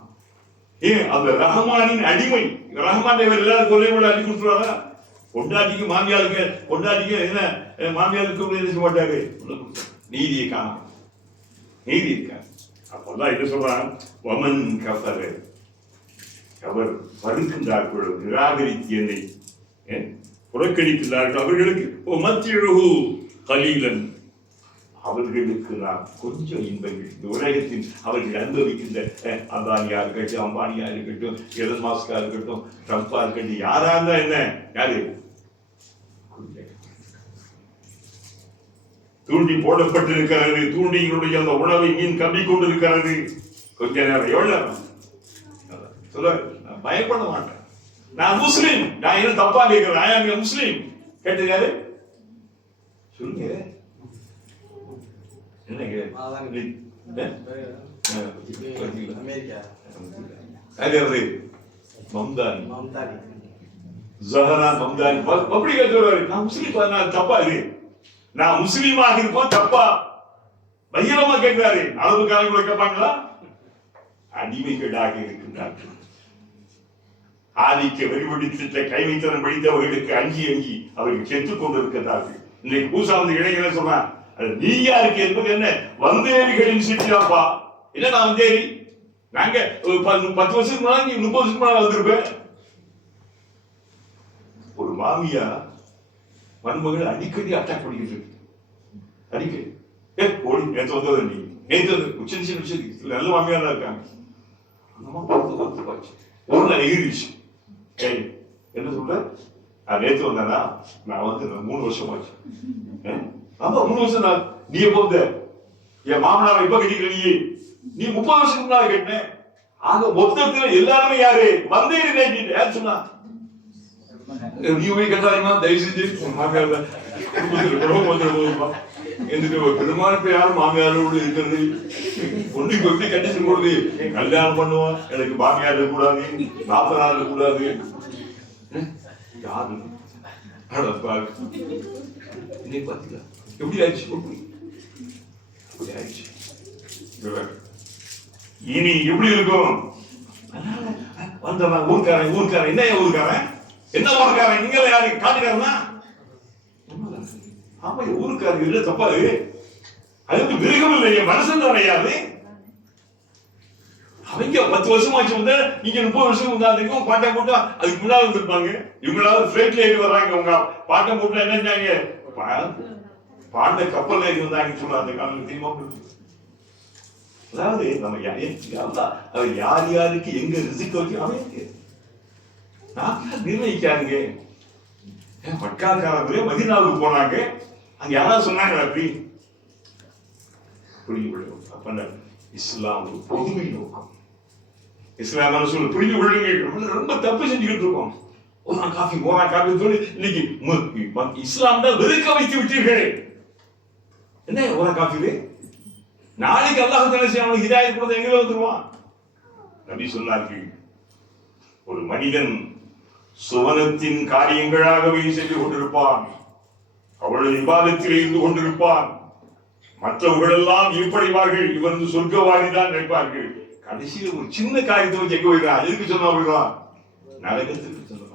ஏன்? அந்த ரஹ்மானின் அடிமை. ரஹ்மான் எல்லாரும் கொலை விட அடி கொடுத்துருவாங்க. பொண்டாட்டிக்கு மாமியாளுக்கு, பொண்டாட்டிக்கு என்ன மாமியாளுக்கு செய்ய மாட்டாரு, நீதியை காண, நீதி இருக்காது. அப்பதான் என்ன சொல்றான்? வமன் கஃபர், அவர் மறுக்கின்றார்கள், நிராகரித்து என்னை புறக்கணிக்கின்றார்கள், அவர்களுக்கு மத்தியழகு கலீலன், அவர்களுக்கு நான் கொஞ்சம் இன்பங்கள் இந்த உலகத்தில் அவர்கள் அனுபவிக்கின்ற அதானியா இருக்கட்டும், அம்பானியா இருக்கட்டும், எலன் மாஸ்கா இருக்கட்டும், ட்ரம்பா இருக்கட்டும், யாரா இருந்தா என்ன, யாரு தூண்டி போடப்பட்டிருக்கிறது, தூண்டியினுடைய அந்த உணவை மீன் கம்பி கொண்டிருக்கிறது. கொஞ்ச நேரம் எவ்வளவு சொல்ல, நான் பயப்பட மாட்டேன், நான் முஸ்லீம், நான் என்ன தப்பா கேட்கிறேன், ஐ ஆம் எ முஸ்லீம். கேட்டுக்காரு சொல்லுங்க, தப்பா இது, நான் முஸ்லீமாக இருப்போம் தப்பா பகிரமா கேட்கிறாரு. அளவு காலங்களை கேட்பாங்களா? அடிமைகளாக இருக்கின்றார்கள். ஆதிக்க வெறிபிடித்த கைமைத்தனம் படித்தவர்களுக்கு அஞ்சி அஞ்சி அவர்கள் செத்துக் கொண்டிருக்கிறார்கள். இன்னைக்கு பூசா வந்து இளைஞர் சொன்னா, நீ யாருக்கு என்பது என்ன, வந்தேரிகளின் சிட்டியாப்பா. இல்ல நான் வந்தேரி, நாங்க 10 வருஷத்துக்கு முன்னாடி, நீ 30 வருஷத்துக்கு முன்னாடி வந்திருப்பேன். ஒரு மாமியா மருமகள் அடிக்கடி அட்டாக் பண்ணிக்கிட்டு இருக்கு. அடிக்கடி ஓடி நேற்று வந்தது நீ நேற்று சின்ன சின்ன விஷயம் நல்ல மாமியா தான் இருக்காங்க. ஒரு நாள் எகிரிச்சு என்ன சொல்ற நேற்று வந்தானா நான் வந்து 3 வருஷம் ஆச்சு. ஆமா 3 வருஷம் நான் நீ எப்போ வந்த என் மாமனார் எப்ப கட்டிக்கிற நீ 30 வருஷத்துக்கு முன்னாடி கேட்டேன். ஆக மொத்தத்துல எல்லாருமே யாரு வந்தே யாரு சொன்னா நீ போய் கேட்டாங்கன்னா தயவு செஞ்சு மாமியார் பெருமான இப்ப யாரும் மாமியாரோடு இருக்கிறது ஒண்ணு இப்ப எப்படி கண்டிஷன் போடுது கல்யாணம் பண்ணுவோம் எனக்கு மாமியார் இருக்கக்கூடாது 40 நாள் இருக்கக்கூடாது யாரு பாத்தீங்களா எப்படி ஆயிடுச்சு இனி எப்படி இருக்கும் வந்தவன் ஊர்க்காரன் என்ன ஊர்க்காரன் நீங்க யாரு காட்டுக்காரனா ஆமா ஊருக்காரங்க இல்ல தப்பாது அது வந்து மிருகம் இல்லையே மனுஷன் தானே யாரு அவங்க 10 வருஷமாச்சு வந்து நீங்க 30 வருஷம் வந்தாங்க பாட்டம் போட்டா அதுக்கு முன்னாடி வந்திருப்பாங்க இவங்களாவது பிளைட்ல ஏறி வர்றாங்க உங்க பாட்டம் போட்டா என்ன செஞ்சாங்க பாண்ட கப்பல்ல ஏறி வந்தாங்கன்னு சொல்றாங்க அந்த காலம் தெரியுமா அதாவது நம்ம அவர் யார் யாருக்கு எங்க ரிசிக் வச்சு அமைக்கு நான் நிர்ணயிக்காருங்க மக்காக்காரங்களே மதீனாவுக்கு போனாங்க அங்க யாராவது சொன்னாங்க அப்படி புரிஞ்சு கொள்ளுங்க இஸ்லாம் ஒரு பொதுமை நோக்கம் இஸ்லாம் சொல்ல புரிஞ்சு கொள்ளுங்க ரொம்ப தப்பு செஞ்சுக்கிட்டு இருக்கோம் ஓனா காஃபி சொல்லி இன்னைக்கு இஸ்லாம் தான் வெறுக்க வைத்து விட்டீர்களே என்ன ஓனா காஃபி நாளைக்கு அல்லாஹ் தஆலா அவனுக்கு ஹிதாயத் கொடுத்து எங்க வந்துருவான் நபி சொன்னார்கள் ஒரு மனிதன் சுவனத்தின் காரியங்களாகவே செய்து கொண்டிருப்பான் அவளது இபாதத்தில் இருந்து கொண்டிருப்பான் மற்றவர்கள் எல்லாம் இப்படிவார்கள் இவன் சொர்க்கவாதிதான் நினைப்பார்கள் கடைசியில் ஒரு சின்ன காரியத்தை வச்சு எங்க போயிடுறான் எதுக்கு சொன்னா போயிடுவான் நரகத்திற்கு சொன்ன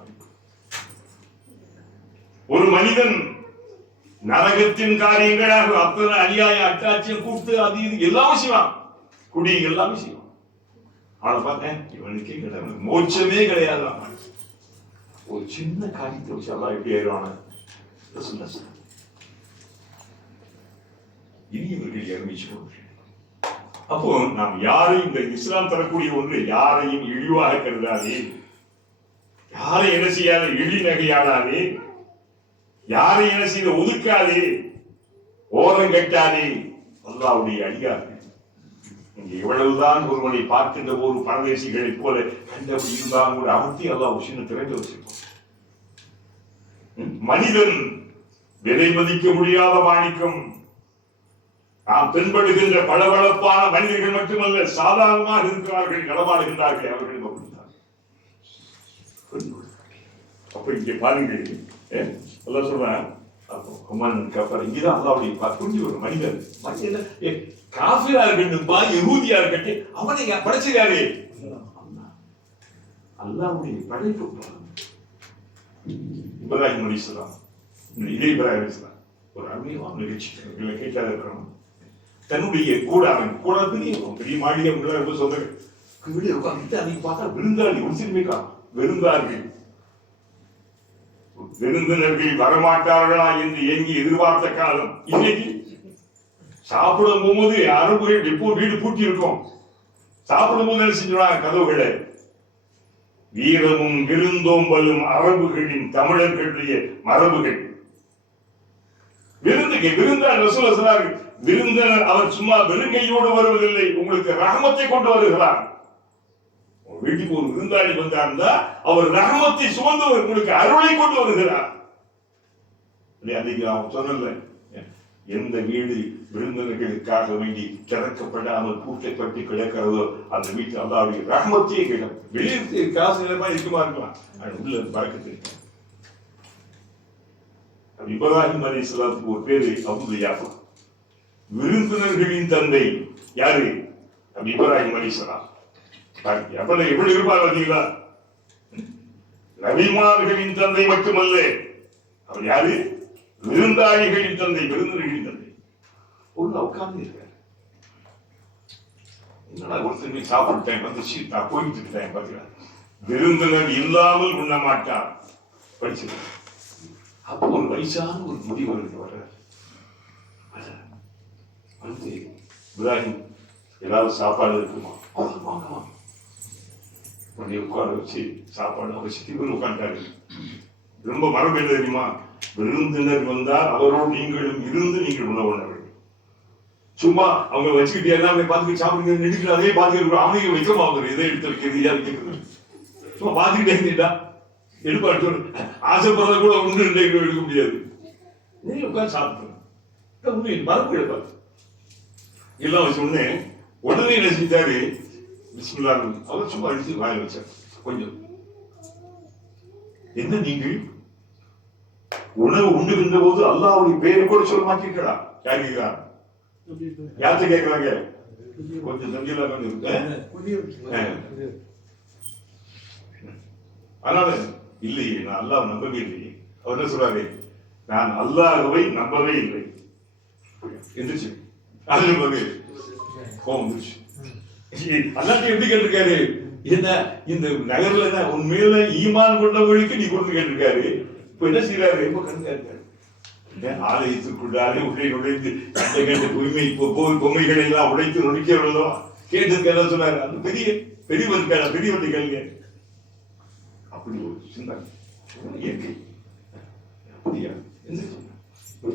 ஒரு மனிதன் நரகத்தின் காரியங்களாக அத்தனை அநியாய அட்டாட்சியம் கூப்பிட்டு அது இது எல்லாமே செய்வான் குடி எல்லாமே செய்வான் அவனை பார்த்தேன் இவனுக்கே கிடையாது மோட்சமே கிடையாது ஒரு சின்ன காரியத்தை வச்சு எல்லாம் எப்படி ஆயிடுவான இனி இவர்கள் இறங்கிச்சு அப்போ நாம் யாரையும் இந்த இஸ்லாம் தரக்கூடிய ஒன்று யாரையும் இழிவாக கருதாதே யாரை என்ன செய்யாத இழி நகையாடாதே யாரை என்ன செய்த ஒதுக்காதே ஓரம் கட்டாதே அல்லாஹ்வுடைய அடியார்கள் இங்க எவ்வளவுதான் ஒருவனை பார்க்கின்ற போது பரதேசிகளை போல கண்டபடி இருந்தாலும் கூட அவர்த்தி அல்லாஹ் ஒரு சின்ன திறந்து வச்சிருக்கோம் மனிதன் விலை மதிக்க முடியாத மாணிக்கம் நாம் தென்படுகின்ற பளபளப்பான மனிதர்கள் மட்டுமல்ல சாதாரணமாக இருக்கிறார்கள் நடமாடுகின்றார்கள் அவர்கள் அப்ப இங்கே பாருங்கள் சொல்றேன் இங்கதான் அல்லாவுடைய புரிஞ்சு ஒரு மனிதன் காஃபிரா இருக்கட்டும்பா யஹூதியா இருக்கட்டு அவனை படைச்சிருக்காரு அல்லாவுடைய படைப்பு இப்ராஹிம் அலைஹிஸ்ஸலாம் இதே இப்ராஹிம் அலைஹிஸ்ஸலாம் ஒரு அருமையான நிகழ்ச்சி கேட்டாத இருக்கிறோம் தன்னுடைய கூட பெரிய மாளிகை ரொம்ப சொந்த வீடு உட்காந்து அன்னைக்கு பார்த்தா விருந்தாளி உசிர்மிக்கா விருந்தார்கள் விருந்தினர்கள் வரமாட்டார்களா என்று எங்கி எதிர்பார்த்த காலம் இன்னைக்கு சாப்பிடும் போது அரபுகள் எப்போ வீடு பூட்டி இருக்கும் சாப்பிடும் போது என்ன செஞ்சுடுவாங்க கதவுகளை வீரமும் விருந்தோம்பலும் அரபுகளின் தமிழர்களுடைய மரபுகள் விருந்தார் ரசூலுல்லாஹி சொன்னார்கள் விருந்தினர் அவர் சும்மா வெறுங்கையோடு வருவதில்லை உங்களுக்கு ரஹமத்தை கொண்டு வருகிறார் வீட்டுக்கு ஒரு விருந்தாளி வந்தார்ந்தா அவர் ரஹமத்தை சுமந்து உங்களுக்கு அருளை கொண்டு வருகிறார் அன்னைக்கு அவன் சொன்னல எந்த வீடு விருந்தினர்களுக்காக வேண்டி திறக்கப்படாமல் பூட்டப்பட்டு கிடக்கிறதோ அந்த வீட்டில் அல்லாஹ்வுடைய ரஹமத்தையே கிடும் வெளியே காசு நிலைமா இருக்குமா இருக்கலாம் உள்ள பறக்கத்து இருக்கும் இப்ராஹிம் அலைஹிஸ்ஸலாத்துக்கு ஒரு பேரு அபூ யாஃபா விருந்தினர்களின் தந்தை யாரு இப்ராஹிம் அலைஹிஸ்ஸலாம் எப்படி இருப்பார் பார்த்தீங்களா நபிமார்களின் தந்தை மட்டுமல்ல அவர் யாரு விருந்தாளிகளின் தந்தை விருந்தினர்களின் தந்தை உள்ள உட்கார்ந்து இருக்காரு என்னடா ஒருத்தர் சாப்பிட்டேன் வந்து நான் போயிட்டு இருக்கேன் பார்த்தீங்களா விருந்தினர் இல்லாமல் உண்ண மாட்டார் படிச்சிருக்கேன். அப்போ ஒரு வயசான ஒரு முதியவர்கள் வர்றார். வந்து இப்ராஹிம் ஏதாவது சாப்பாடு இருக்குமா? வாங்கலாம். உடனே உட்கார வச்சு சாப்பாடு அவசியத்தை இவர் உட்காந்துட்டாரு. ரொம்ப மரபு என்ன தெரியுமா? விருந்தினர் வந்தால் அவரோடு நீங்களும் இருந்து நீங்கள் உணவு உண்ண வேண்டும். சும்மா அவங்க வச்சுக்கிட்டு எல்லாமே பார்த்துக்கிட்டு சாப்பிடுங்க நினைக்கிற அதே பார்த்துக்கிட்டு அவனையும் வைக்கமா அவங்க எதை எடுத்து வைக்கிறது யாரு கேட்கறது? சும்மா பார்த்துக்கிட்டே இருந்துட்டா எடுப்பாட்டு ஆசைப்படுறத கூட ஒன்று எடுக்க முடியாது. நீ உட்காந்து சாப்பிட்டு மரபு எடுப்பாரு எல்லாம் வச்ச உடனே என்ன செஞ்சாரு? பிஸ்மில்லா அவர் சும்மா அடிச்சு வாயில வச்சார். கொஞ்சம் என்ன நீங்கள் உணவு உண்டுகின்ற போது அல்லாஹ்வுடைய பெயரை கூட சொல்ல மாட்டீர்களா? யாருக்கா யார்கிட்ட கேட்கிறாங்க? கொஞ்சம் தங்கிலாம் அதனால இல்லையே நான் அல்லாஹ் நம்பவே இல்லையே. அவர் என்ன சொல்றாரு? நான் அல்லாஹ்வை நம்பவே இல்லை. எந்திரிச்சு அது கோபம் வந்துருச்சு. அல்லாஹ் எப்படி கேட்டிருக்காரு? என்ன இந்த நகர்ல உண்மையில ஈமான் கொண்டவர்களுக்கு நீ கொண்டு கேட்டிருக்காரு. இப்ப என்ன செய்யறாரு? ரொம்ப கண்கா இருக்காரு. ஆலயத்துக்குள்ளாலே உள்ளே நுழைந்து கண்ட கண்ட உரிமை பொம்மைகளை எல்லாம் உடைத்து நொடிக்கிறதோ கேட்டிருக்க சொன்னாரு. அந்த பெரியவருக்கான பெரியவர்களை கேளுங்க. அப்படி ஒரு சிந்தனை இயற்கை அப்படியா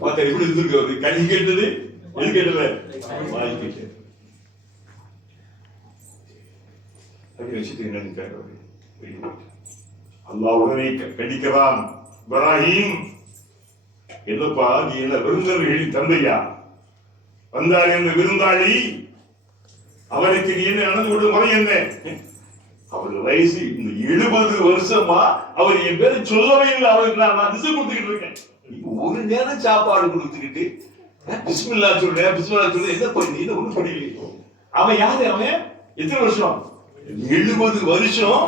பார்த்தா எப்படி இருந்திருக்கு? கல்வி கேட்டது எது கேட்டல? வாய் கேட்டது. அப்படி வச்சுட்டு என்ன அல்லாஹ் உடனே கண்டிக்கிறான். இப்ராஹிம் என்னப்பா நீ என்ன விருந்தர்களின் தந்தையா? வந்தார் என்ற விருந்தாளி அவருக்கு நீ என்ன நடந்து கொண்ட முறை என்ன? அவர் வயசு இந்த 70 வருஷமா அவர் என் பேரை சொல்லவே இல்லை. அவருக்கு நான் திசை கொடுத்துக்கிட்டு இருக்கேன். ஒரு நேரம் சாப்பாடு கொடுத்துக்கிட்டு பிஸ்மில்லா சொல்றேன் பிஸ்மில்லா சொல்றேன். என்ன பண்ணி ஒண்ணும் பண்ணல. அவன் யாரு? அவன் எத்தனை வருஷம்? 70 வருஷம்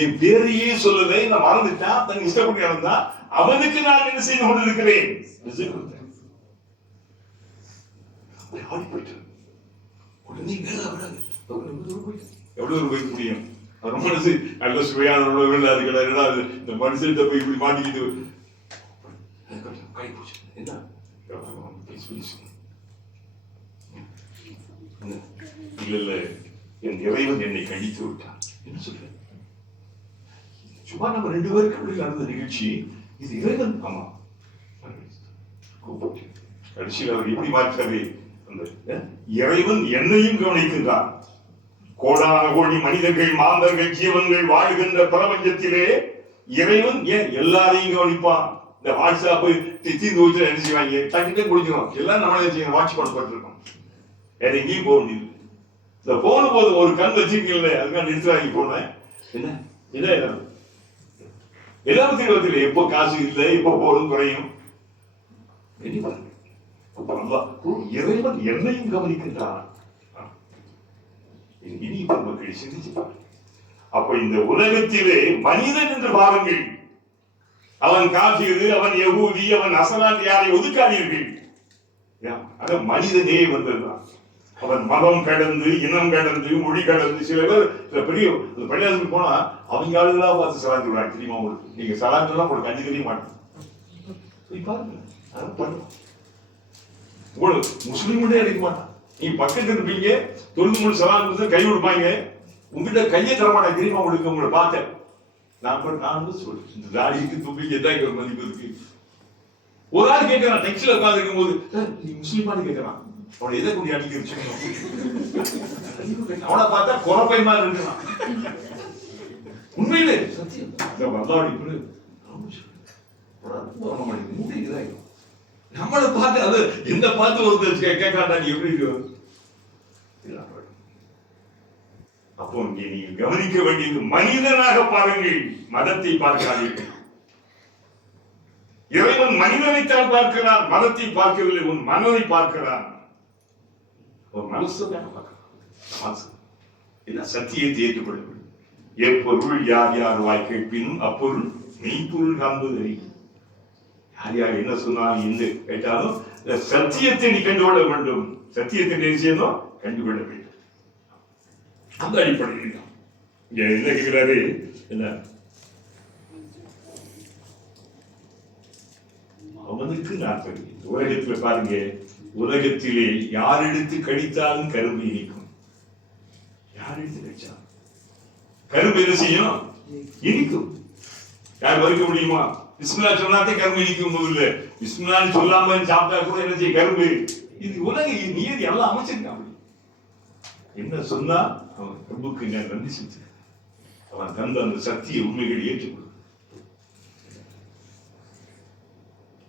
என் பேரையே சொல்லலை. நான் மறந்துட்டான். தன் இஷ்டப்பட்டு நடந்தா அவனுக்கு நான் என்ன செய்து கொண்டிருக்கிறேன்? உடனே எவ்வளவு போய் முடியும்? அவர் மனசு நல்ல சுவையான உணவுகள் அது கிடையாது. இந்த மனுஷன் போய் இப்படி மாட்டிக்கிட்டு என்ன இல்ல இல்ல என் இறைவன் என்னை கழித்து விட்டான். என்ன சொல்ற? சும்மா நம்ம 2 பேருக்கு நடந்த நிகழ்ச்சி இது. இறைவன் ஆமா கடைசியில் அவர் எப்படி மாற்றாரு? அந்த இறைவன் என்னையும் கவனிக்கின்றான். கோடான கோடி மனிதர்கள் மாந்தர்கள் ஜீவன்கள் வாழ்கின்ற பிரபஞ்சத்திலே இறைவன் ஏன் எல்லாரையும் கவனிப்பான்? இந்த வாட்ஸ்அப் தீர்ந்து வச்சு என்ன செய்வாங்க? டக்குனே முடிஞ்சிடும். எல்லாம் நம்ம வாட்ச் பண்ணப்பட்டிருக்கோம். வேற எங்கேயும் போக முடியல. இந்த போன போது ஒரு கண் வச்சிருக்கீங்களே அதுக்காக நிறுத்துறாங்க. போனேன் என்ன இதை எல்லாத்தையும் இல்லை. எப்போ காசு இல்லை எப்போ போறது குறையும். இறைவன் என்னையும் கவனிக்கின்றான். இனி மக்கள் சிந்திச்சு பாருங்க. அப்ப இந்த உலகத்திலே மனிதன் என்று பாருங்கள். அவன் காஃபிரு, அவன் யகூதி, அவன் நசரான், யாரை ஒதுக்காதீர்கள். மனிதனே வந்ததுதான். அவன் மதம் கடந்து இனம் கடந்து மொழி கடந்து சில பேர் பெரிய பள்ளியாசலுக்கு போனா அவங்க ஆளுகளா பார்த்து சலான் சொல்றாங்க. தெரியுமா உங்களுக்கு? நீங்க சலான் சொன்னா உங்களுக்கு கண்டி தெரிய மாட்டேன். பாருங்க உங்களுக்கு முஸ்லீம்களே அடிக்க மாட்டான். நீங்க பக்கத்துல இருப்பீங்க தொழுது முழு சலான் கை கொடுப்பாங்க. உங்ககிட்ட கையை தரமாட்டா. தெரியுமா உங்களுக்கு? உங்களை பார்த்தேன் நான் சொல்றேன். இந்த தாடிக்கு துப்பிக்கு எதாங்க ஒரு மதிப்பு இருக்கு. ஒரு ஆள் கேட்கறான் டெக்ஸ்ட்ல உட்கார்ந்து இருக்கும் போது நீ முஸ்லீமானு கேட்கறான். அவனை எதை கூடி அடிக்க அவனை பார்த்தா குறப்பை மாதிரி இருக்கான். உண்மையிலே சத்தியம் நம்மளை பார்த்து அது என்ன பார்த்து ஒருத்தர் கேட்கறாண்டா நீ எப்படி இருக்கு? அப்போ இங்கே நீங்கள் கவனிக்க வேண்டியது மனிதனாக பாருங்கள், மதத்தை பார்க்காதீர்கள். இறைவன் மனிதனைத்தான் பார்க்கிறான், மதத்தை பார்க்கவில்லை. உன் மனதை பார்க்கிறான். ஒரு மனசு என்ன சத்தியத்தை ஏற்றுக்கொள்ள வேண்டும். எப்பொருள் யார் யார் வாய் கேட்பினும் அப்பொருள் மெய்ப்பொருள் காண்பது. யார் யார் என்ன சொன்னாலும் என்ன கேட்டாலும் சத்தியத்தை நீ கண்டுகொள்ள வேண்டும். சத்தியத்தை நிச்சயம் கண்டுகொள்ள வேண்டும். அந்த அடிப்படையில் இங்க என்ன கேட்கிறாரு? என்ன அவனுக்கு நான் தருவேன். உலகத்துல பாருங்க, உலகத்திலே யார் எடுத்து கடித்தாலும் கரும்பு இனிக்கும். யார் எடுத்து கடிச்சா கரும்பு என்ன செய்யும்? இனிக்கும். யார் வறுக்க முடியுமா? பிஸ்மில்லா சொன்னாதே கரும்பு இனிக்கும். இல்ல பிஸ்மில்லான்னு சொல்லாம சாப்பிட்டா கூட என்ன செய்ய கரும்பு? இது உலக நீர் எல்லாம் அமைச்சிருக்கான். என்ன சொன்னா அவன் கரும்புக்கு நன்றி செஞ்சு அவன் தந்த அந்த சக்தியை உண்மைகளை ஏற்றுக்கொள்ள.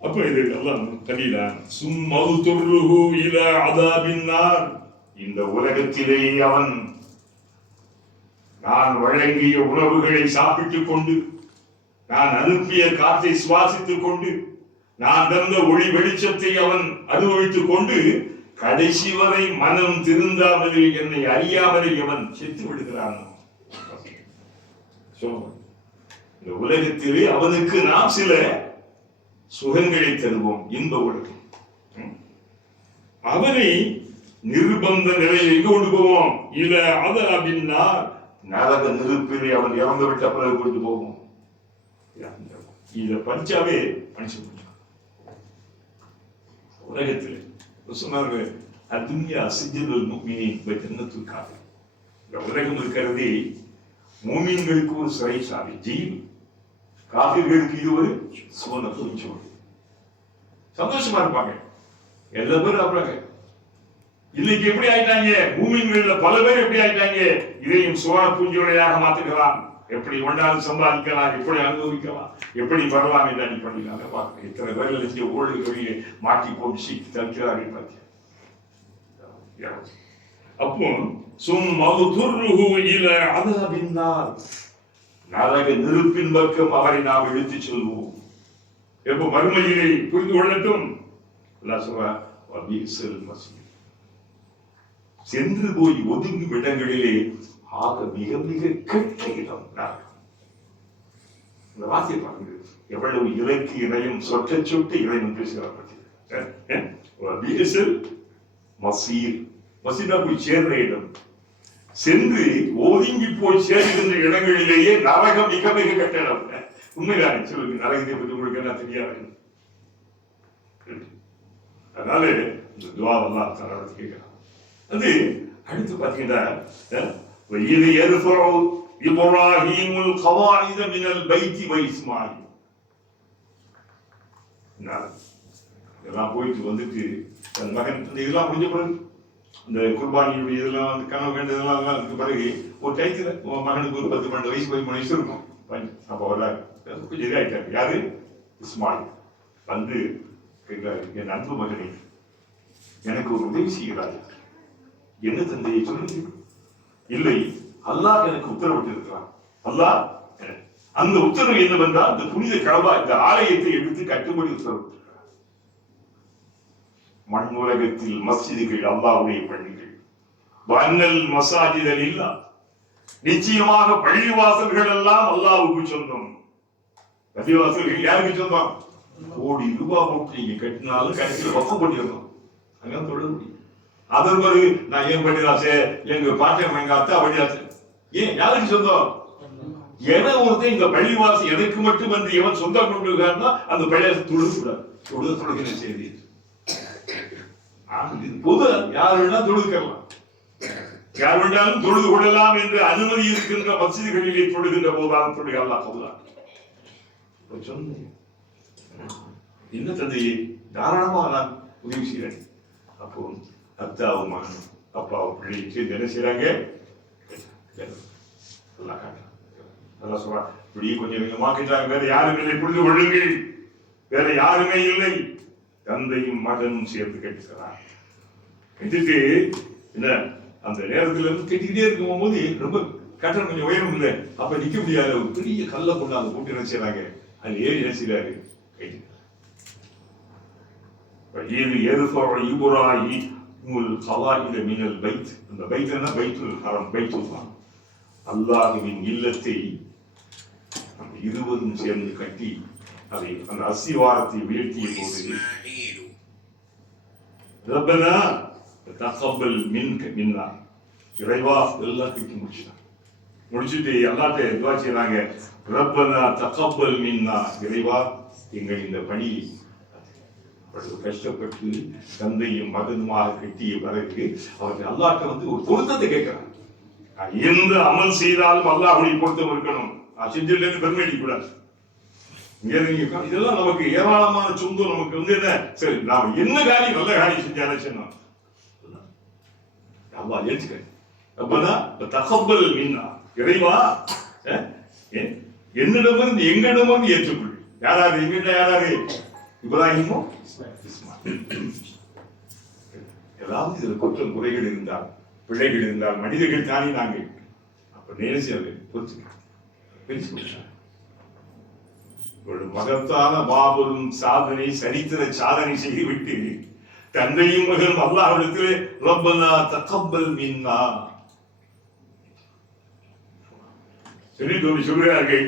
அப்ப இது எல்லாம் கலீலா சும்மௌதுருஹு இலா அதாபின் நார். இந்த உலகத்திலே அவன் நான் வழங்கிய உணவுகளை சாப்பிட்டுக் கொண்டு, நான் அனுப்பிய காற்றை சுவாசித்துக் கொண்டு, நான் தந்த ஒளி வெளிச்சத்தை அவன் அனுபவித்துக் கொண்டு, கடைசி வரை மனம் திருந்தாமலே என்னை அறியாமலே அவன் செத்து விடுகிறான். இந்த உலகத்திலே அவனுக்கு நாம் சில சுகங்களை தருவோம். இன்ப உலகம். அவனை நிர்பந்த நிலையில் எங்கு கொண்டு போவோம்? இல்ல அதபின்னா நரக நெருப்பிலே அவன் இறந்து விட்ட பிறகு கொண்டு போவோம். இத பஞ்சாவே மனுஷன் உலகத்தில் சொன்னார்கள், அத்துன்யா சிஜ்ஜதுல் முஃமினீன் வ ஜன்னத்துல் காஃபிர். இந்த உலகம் இருக்கிறதே மூமின்களுக்கு ஒரு சிறைச்சாலை, ஜெயில். காஃபிர்களுக்கு இது ஒரு சுவன பூஞ்சோலை. சந்தோஷமா இருப்பாங்க எல்லா பேரும். அப்புறம் இன்னைக்கு எப்படி ஆயிட்டாங்க? மூமின்கள்ல பல பேர் எப்படி ஆயிட்டாங்க? இதையும் சுவன பூஞ்சோலையாக மாத்துக்கலாம். எப்படி ஒன்றாலும் சம்பாதிக்கலாம், எப்படி அனுபவிக்கலாம், எப்படி வரலாம் என்று அடிப்படையிலாக பார்க்க இத்தனை பேர்கள் ஓடுகளிலே மாட்டி போட்டு தடுக்கிறார்கள் பார்த்தீங்க. அப்போ நரக நெருப்பின் பக்கம் அவரை நாம் இழுத்து சொல்வோம். எப்ப மறுமையிலே புரிந்து கொள்ளட்டும். சென்று போய் ஒதுங்கும் இடங்களிலே ஆக மிக மிக கெட்ட இடம் நரகம். இந்த வார்த்தையை பாருங்க, எவ்வளவு இறைக்கு இறையும் சொற்ற சொட்டு இறைவன் பேசுகிறார். மசீதா போய் சேர்ந்த இடம், சென்று ஒதுங்கி போய் சேர்கின்ற இடங்களிலேயே நரகம் மிக மிக கெட்ட இடம். உண்மைதானே? சொல்லுங்க, நரகத்தை பற்றி உங்களுக்கு என்ன தெரியாது? அதனால இந்த துவாவெல்லாம் தரவத்து கேட்கிறான். அது அடுத்து பாத்தீங்கன்னா, وَإِذْ يَرْفَعُ إِبْرَاهِيمُ الْقَوَاعِدَ مِنَ الْبَيْتِ وَإِسْمَاعِيلُ. இதெல்லாம் போயிட்டு வந்துட்டு தன் மகன் இதெல்லாம் முடிஞ்ச பிறகு இந்த குர்பானியுடைய இதெல்லாம் வந்து கனவு கண்டதெல்லாம் அதுக்கு பிறகு ஒரு டைத்துல உன் மகனுக்கு ஒரு 10-12 வயசு 13 வயசு இருக்கும். அப்போ வர்றாரு, கொஞ்சம் இதாயிட்டாரு. யாரு? இஸ்மாயில் வந்து கேட்கிறாரு, என் அன்பு மகனே எனக்கு ஒரு உதவி செய்கிறாரு. என்ன தந்தையை சொல்லுங்க. இல்லை, அல்லாஹ் எனக்கு உத்தரவிட்டு இருக்கிறான். அல்லாஹ் அந்த உத்தரவு என்னவென்றால் அந்த புனித கஅபா இந்த ஆலயத்தை எடுத்து கட்டும்படி உத்தரவிட்டிருக்கிறார். மண் உலகத்தில் மஸ்ஜிதுகள் அல்லாஹ்வுடைய பள்ளிகள். வன்னல் மசாஜிதல் இல்லா, நிச்சயமாக பள்ளிவாசல்கள் எல்லாம் அல்லாஹ்வுக்கு சொந்தம். பள்ளிவாசல்கள் யாருக்கு சொந்தம்? கோடி ரூபாய் போட்டு நீங்க கட்டினாலும் கடைசியில் வசம் பண்ணிடணும். அங்க தொழ முடியும். அதன் பிறகு நான் ஏன் பண்ணிடாசே, எங்க பாட்டம் எங்க அத்தா பண்ணிடாசே. ஏன் யாருக்கு சொந்தம்? எவன் ஒருத்தன் இந்த பள்ளிவாசி எனக்கு மட்டும் வந்து எவன் சொந்தம் கொண்டிருக்காருன்னா அந்த பள்ளிவாசி தொழுகக்கூடாது. தொழுகிற செய்தி பொது, யார் வேணா தொழுதுக்கலாம், யார் வேண்டாலும் தொழுது கொள்ளலாம் என்று அனுமதி இருக்கின்ற மஸ்ஜிதுகளிலே தொழுகின்ற போதுதான் தொழுகை அல்லாஹ் கபூல். சொன்னேன், என்ன தந்தையே, தாராளமாக நான் உதவி செய்கிறேன். அப்போ அத்தாவும் மகனும் அப்பாவும் பிள்ளையை சேர்ந்து என்ன செய்யறாங்க? நல்லா சொல்றாங்க, இப்படியே கொஞ்சம் கொஞ்சமா கேட்டாங்க. வேற யாரும் இல்லை, புரிந்து கொள்ளுங்கள், வேற யாருமே இல்லை. தந்தையும் மகனும் சேர்ந்து கேட்டுக்கிறார். கேட்டுட்டு என்ன அந்த நேரத்துல இருந்து கேட்டுக்கிட்டே இருக்கும் போது ரொம்ப கட்டணம் கொஞ்சம் உயரம் இல்லை. அப்ப நிக்க முடியாத ஒரு பெரிய கல்லை கொண்டு அதை போட்டு என்ன செய்யறாங்க, அது ஏறி என்ன செய்யறாரு, கேட்டுக்கிறார். அந்த பைத்துனா பைத்துல் ஹரம், பைத்துல்லாஹ், அல்லாஹ்வின் இல்லத்தை இருவரும் சேர்ந்து கட்டி அதை அந்த அஸ்திவாரத்தை வீழ்த்திய போது ரப்பனா தகப்பல் மின்னா, இறைவா எல்லாம் கட்டி முடிச்சுட்டு அல்லாஹ்ட்ட துஆ செய்றாங்க. ரப்பனா தகப்பல் மின்னா, இறைவா எங்கள் இந்த பணியை கஷ்டப்பட்டு தந்தையும் மகனுமாக கட்டிய பிறகு அவர்கள் அல்லாஹ்ட்ட வந்து ஒரு பொருத்தத்தை கேட்கிறாங்க. எந்த அமல் செய்தாலும் அல்லாஹ்வுடைய பொருத்தம் இருக்கணும். செஞ்சிலிருந்து பெருமை அடிக்கூடாது. இதெல்லாம் நமக்கு ஏராளமான சொந்தம். நமக்கு வந்து என்ன, சரி நாம் என்ன காரியம் நல்ல காரியம் செஞ்சாலும் சொன்னோம் அல்லாஹ் ஏற்றுக்க. அப்பனா தகப்பல் மின்னா, இறைவா என்னிடமிருந்து எங்களிடமிருந்து ஏற்றுக்கொள். யாராரு எங்கிட்ட? யாராரு? இப்ராஹிமோ இஸ்மாயில். ஏதாவது இதுல குற்றம் குறைகள் இருந்தால், பிழைகள் இருந்தால், மனிதர்கள் தானே நாங்கள் அப்ப நேசி அதை பொறுத்து ஒரு மகத்தான மாபெரும் சாதனை, சரித்திர சாதனை செய்துவிட்டு தந்தையும் மகனும் அல்லாஹ்விடத்திலே ரப்பனா தகப்பல் மின்னா சொல்கிறார்கள்.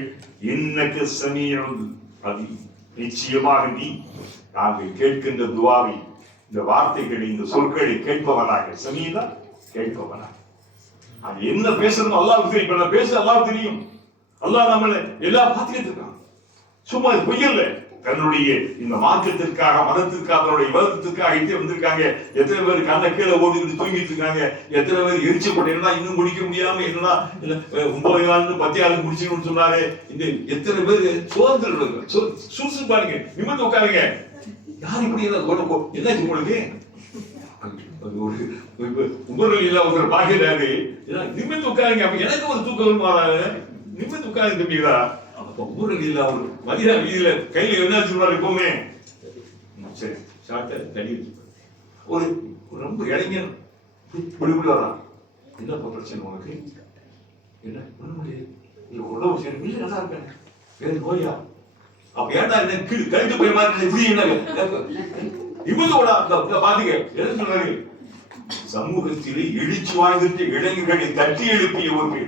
இன்னக ஸமீஉல் அலீம், நிச்சயமாக நீ நாங்கள் கேட்கின்ற துஆவை, இந்த வார்த்தைகளை, இந்த சொற்களை கேட்பவனாக. சமீதா கேட்பவனாக. அது என்ன பேசணும் அல்லாஹ்வுக்கு தெரியும். இப்ப நான் பேச அல்லாஹ்வுக்கு தெரியும். அல்லாஹ் நம்மளை எல்லாம் பார்த்துக்கிட்டு இருக்கான். சும்மா பொய்யல்ல. தன்னுடைய இந்த மார்க்கத்திற்காக, மதத்திற்காக, தன்னுடைய விவாதத்திற்காக இங்கே வந்திருக்காங்க. எத்தனை பேர் கண்ண கீழே ஓடிட்டு தூங்கிட்டு இருக்காங்க. எத்தனை பேர் எரிச்சு போட்டேன்னா இன்னும் குடிக்க முடியாம என்னன்னா 9 நாள் 10 ஆளுக்கு முடிச்சுன்னு சொன்னாரு. இந்த எத்தனை பேர் சோர்ந்து சுறுசு பாருங்க, நிமிர்ந்து உட்காருங்க. யார் இப்படி என்னாச்சு உங்களுக்கு? உங்களில் ஒருத்தர் பாக்கிறாரு, நிமிர்ந்து உட்காருங்க. அப்ப எனக்கு ஒரு தூக்கம் வருமாறாரு. நிமிர்ந்து உட்காருங்க தம்பிங்களா. ஊரில் அவர் மதியா வீதியில கையில என்ன சொல்றாரு எப்பவுமே, சரி சாப்பிட்ட தண்ணி ஒரு ரொம்ப இளைஞன் விடுபடி வரான். என்ன பிரச்சனை உனக்கு? என்ன உடம்பு சரி இல்லை, நல்லா இருக்கேன், வேறு நோயா? அப்ப ஏன்டா என்ன கீழ் கழித்து போய் மாதிரி இவங்களோட பாத்தீங்க என்ன சொல்றாரு? சமூகத்திலே எழுச்சி வாய்ந்துட்டு இளைஞர்களை தட்டி எழுப்பிய ஒரு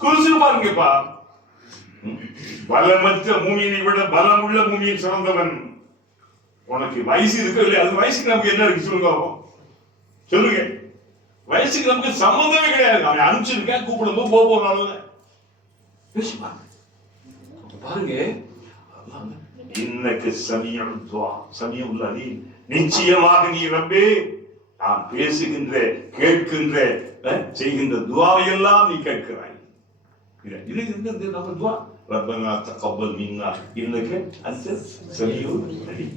குருசு பாருங்கப்பா. பலமற்ற மூமியை விட பலமுள்ள மூமியை சிறந்தவன். உனக்கு வயசு இருக்கு இல்லையா? அது வயசுக்கு நமக்கு என்ன இருக்கு சொல்லுங்க, சொல்லுங்க. வயசுக்கு நமக்கு சம்பந்தமே கிடையாது. அவன் அனுப்பிச்சிருக்கேன், கூப்பிடும்போது போனால பாருங்க. இன்னக்கு சமீஉல் துஆ, சமீஉல் அலீம், நிச்சயமாக நீ ரப்பே நான் பேசுகின்ற, கேட்கின்ற, செய்கின்ற துஆவை எல்லாம் நீ கேட்கிறாய். இது இந்த நம்ம துஆ ரப்பனா தகப்பல் மின்னா இன்னக அன்த ஸமீஉல் அலீம்.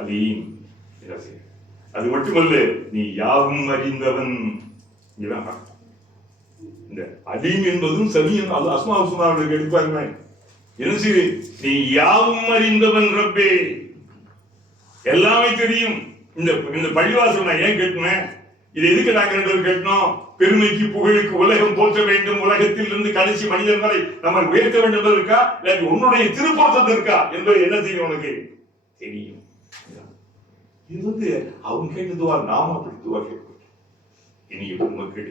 அலீம் அது மட்டுமல்ல, நீ யாவும் அறிந்தவன். இந்த அலீம் என்பதும் சமீம் அல்லாஹ் அஸ்மாஉல் ஹுஸ்னாவுக்கு எடுப்பாங்க. என்ன செய்ய? நீ யாவும் அறிந்தவன் ரப்பே, எல்லாமே தெரியும். இந்த பள்ளிவாசல் நான் ஏன் கேட்டேன்? இது எதுக்கு நாங்க 2 பேரும் கேட்டோம்? பெருமைக்கு புகழுக்கு உலகம் போற்ற வேண்டும், உலகத்தில் இருந்து கடைசி மனிதன் வரை நம்ம உயர்த்த வேண்டும் இருக்கா, இல்லை உன்னுடைய திருப்பொருத்தம் இருக்கா என்பது என்ன தெரியும்? உனக்கு தெரியும். இது வந்து அவங்க கேட்டதுவா, நாம அப்படி துவா கேட்போம். இனிய மக்கள்,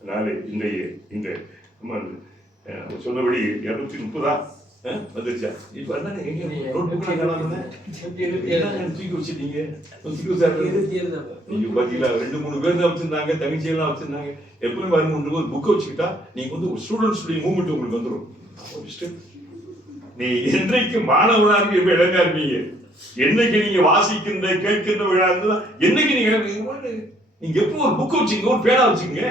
அதனால இந்த சொன்னபடி 230 வந்துருச்சா? இப்ப தூக்கி வச்சிட்டீங்க. நீங்க பாத்தீங்களா, 2-3 பேர் தான் வச்சிருந்தாங்க, தங்கச்சியெல்லாம் வச்சிருந்தாங்க. எப்பவுமே வரும்போது ஒரு புக்கை வச்சுக்கிட்டா நீங்க வந்து ஒரு ஸ்டூடெண்ட்ஸ் மூவ்மெண்ட் உங்களுக்கு வந்துடும். நீ என்றைக்கு மாணவனாக இப்ப இளைஞா இருப்பீங்க, என்னைக்கு நீங்க வாசிக்கின்ற கேட்கின்ற விழா இருந்தா, என்னைக்கு நீங்க எப்போ ஒரு புக்கை வச்சுங்க, ஒரு பேனா வச்சுங்க,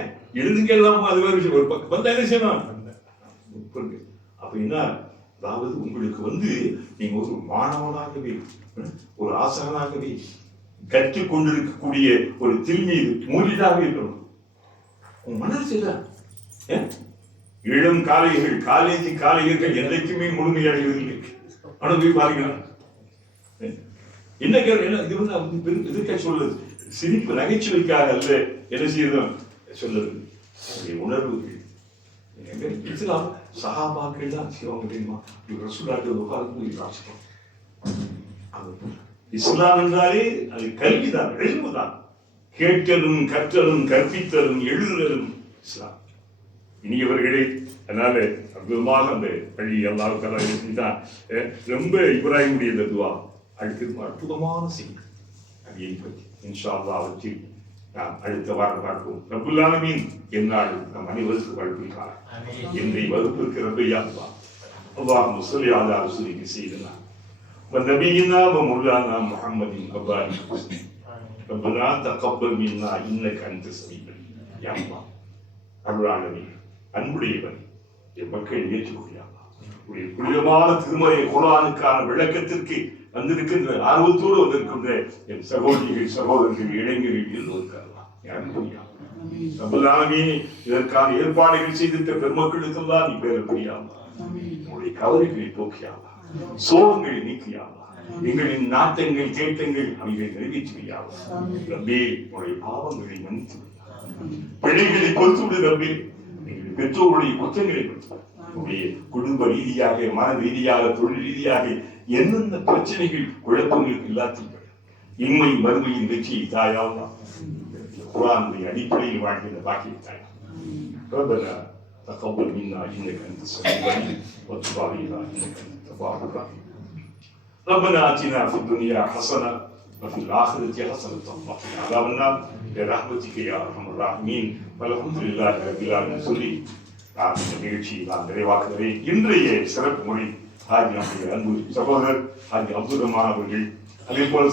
எழுதுங்க. எல்லாம் அது வேறு விஷயம். ஒரு பக்கம் வந்தா என்ன செய்யணும்? அப்ப என்ன, அதாவது உங்களுக்கு வந்து நீங்க ஒரு மாணவனாகவே, ஒரு ஆசானாகவே, கற்றுக் கொண்டிருக்கக்கூடிய ஒரு திருமீது மூலிதாக இருக்கணும். உங்க மனசு இளம் காலைகள், காலேஜ் காலைகள் என்றைக்குமே முழுமையடைவதில்லை. ஆனா போய் பாருங்க, என்ன இது வந்து எதிர்க்க சொல்லுது, சிரிப்பு நகைச்சுவைக்காக அல்ல. என்ன செய்யணும் சொல்லுது, உணர்வுகள். இஸ்லாம் சஹாபாக்கள் தான் செய்வாங்க தெரியுமா? இஸ்லாம் என்றாலே அது கல்விதான், எழுதுதான். கேட்கலும் கற்றலும் கற்பித்தலும் எழுதுதலும் இஸ்லாம். இனியவர்களே, அதனால அற்புதமாக அந்த பள்ளி அல்லாஹ் தஆலா தான் ரொம்ப இப்ராஹிமுடைய இந்த துஆ அடுத்து அற்புதமான செய்தி. அதை பற்றி இன்ஷா அல்லாஹ் அவற்றில் நாம் அடுத்த வாரம் பார்ப்போம். ரப்புல் ஆலமீன் எந்நாளும் நம் அனைவருக்கு வாழ்க்கைக்காக என்னை வகுப்பிற்கு ரப்பையா அல்லாஹ் اللهم صل على رسولك سيدنا ونبينا ومولانا محمد وبارك وسلم ربنا تقبل منا انك انت السميع العليم يا الله அருளாளனே அன்புடையவன் என் மக்கள் ஏற்றுக்கொள்ளாமா உடைய புனிதமான திருமறை குர்ஆனுக்கான விளக்கத்திற்கு வந்திருக்கின்ற ஆர்வத்தோடு வந்திருக்கின்ற என் சகோதரிகள் சகோதரர்கள் இளைஞர்கள் எல்லோருக்காகலாம் இதற்கான ஏற்பாடுகள் செய்திருந்த பெருமக்களுக்கெல்லாம் நீ பேர புரியாமா உங்களுடைய கவலைகளை போக்கியாமா சோகங்களை நீக்கியாமா எங்களின் நாட்டங்கள் தேட்டங்கள் அவைகளை நிறைவேற்றியாமா ரப்பே உங்களுடைய பாவங்களை மன்னித்து பிள்ளைகளை கொடுத்து ரப்பே எங்கள் பெற்றோருடைய குற்றங்களை உங்களுடைய குடும்ப ரீதியாக மன ரீதியாக தொழில் ரீதியாக என்னென்ன பிரச்சனைகள் குழப்பங்களுக்கு எல்லாத்தையும் இன்மை மறுமையின் வெற்றியை தாயாவா குர்ஆனுடைய அடிப்படையில் வாழ்கின்ற பாக்கியத்தாய் ربنا تقبل منا انك انت السميع العليم وتب علينا انك انت التواب الرحيم ربنا اتنا في الدنيا حسنه وفي الاخره حسنه وقنا عذاب النار برحمتك يا ارحم الراحمين والحمد لله رب العالمين சொல்லி நான் இந்த நிகழ்ச்சியை நான் நிறைவாக்குகிறேன். இன்றைய சிறப்பு மொழி ஆகிய நம்முடைய அன்பு சகோதரர் ஆகிய அப்துல் ரஹ்மான் அவர்கள் அதே போல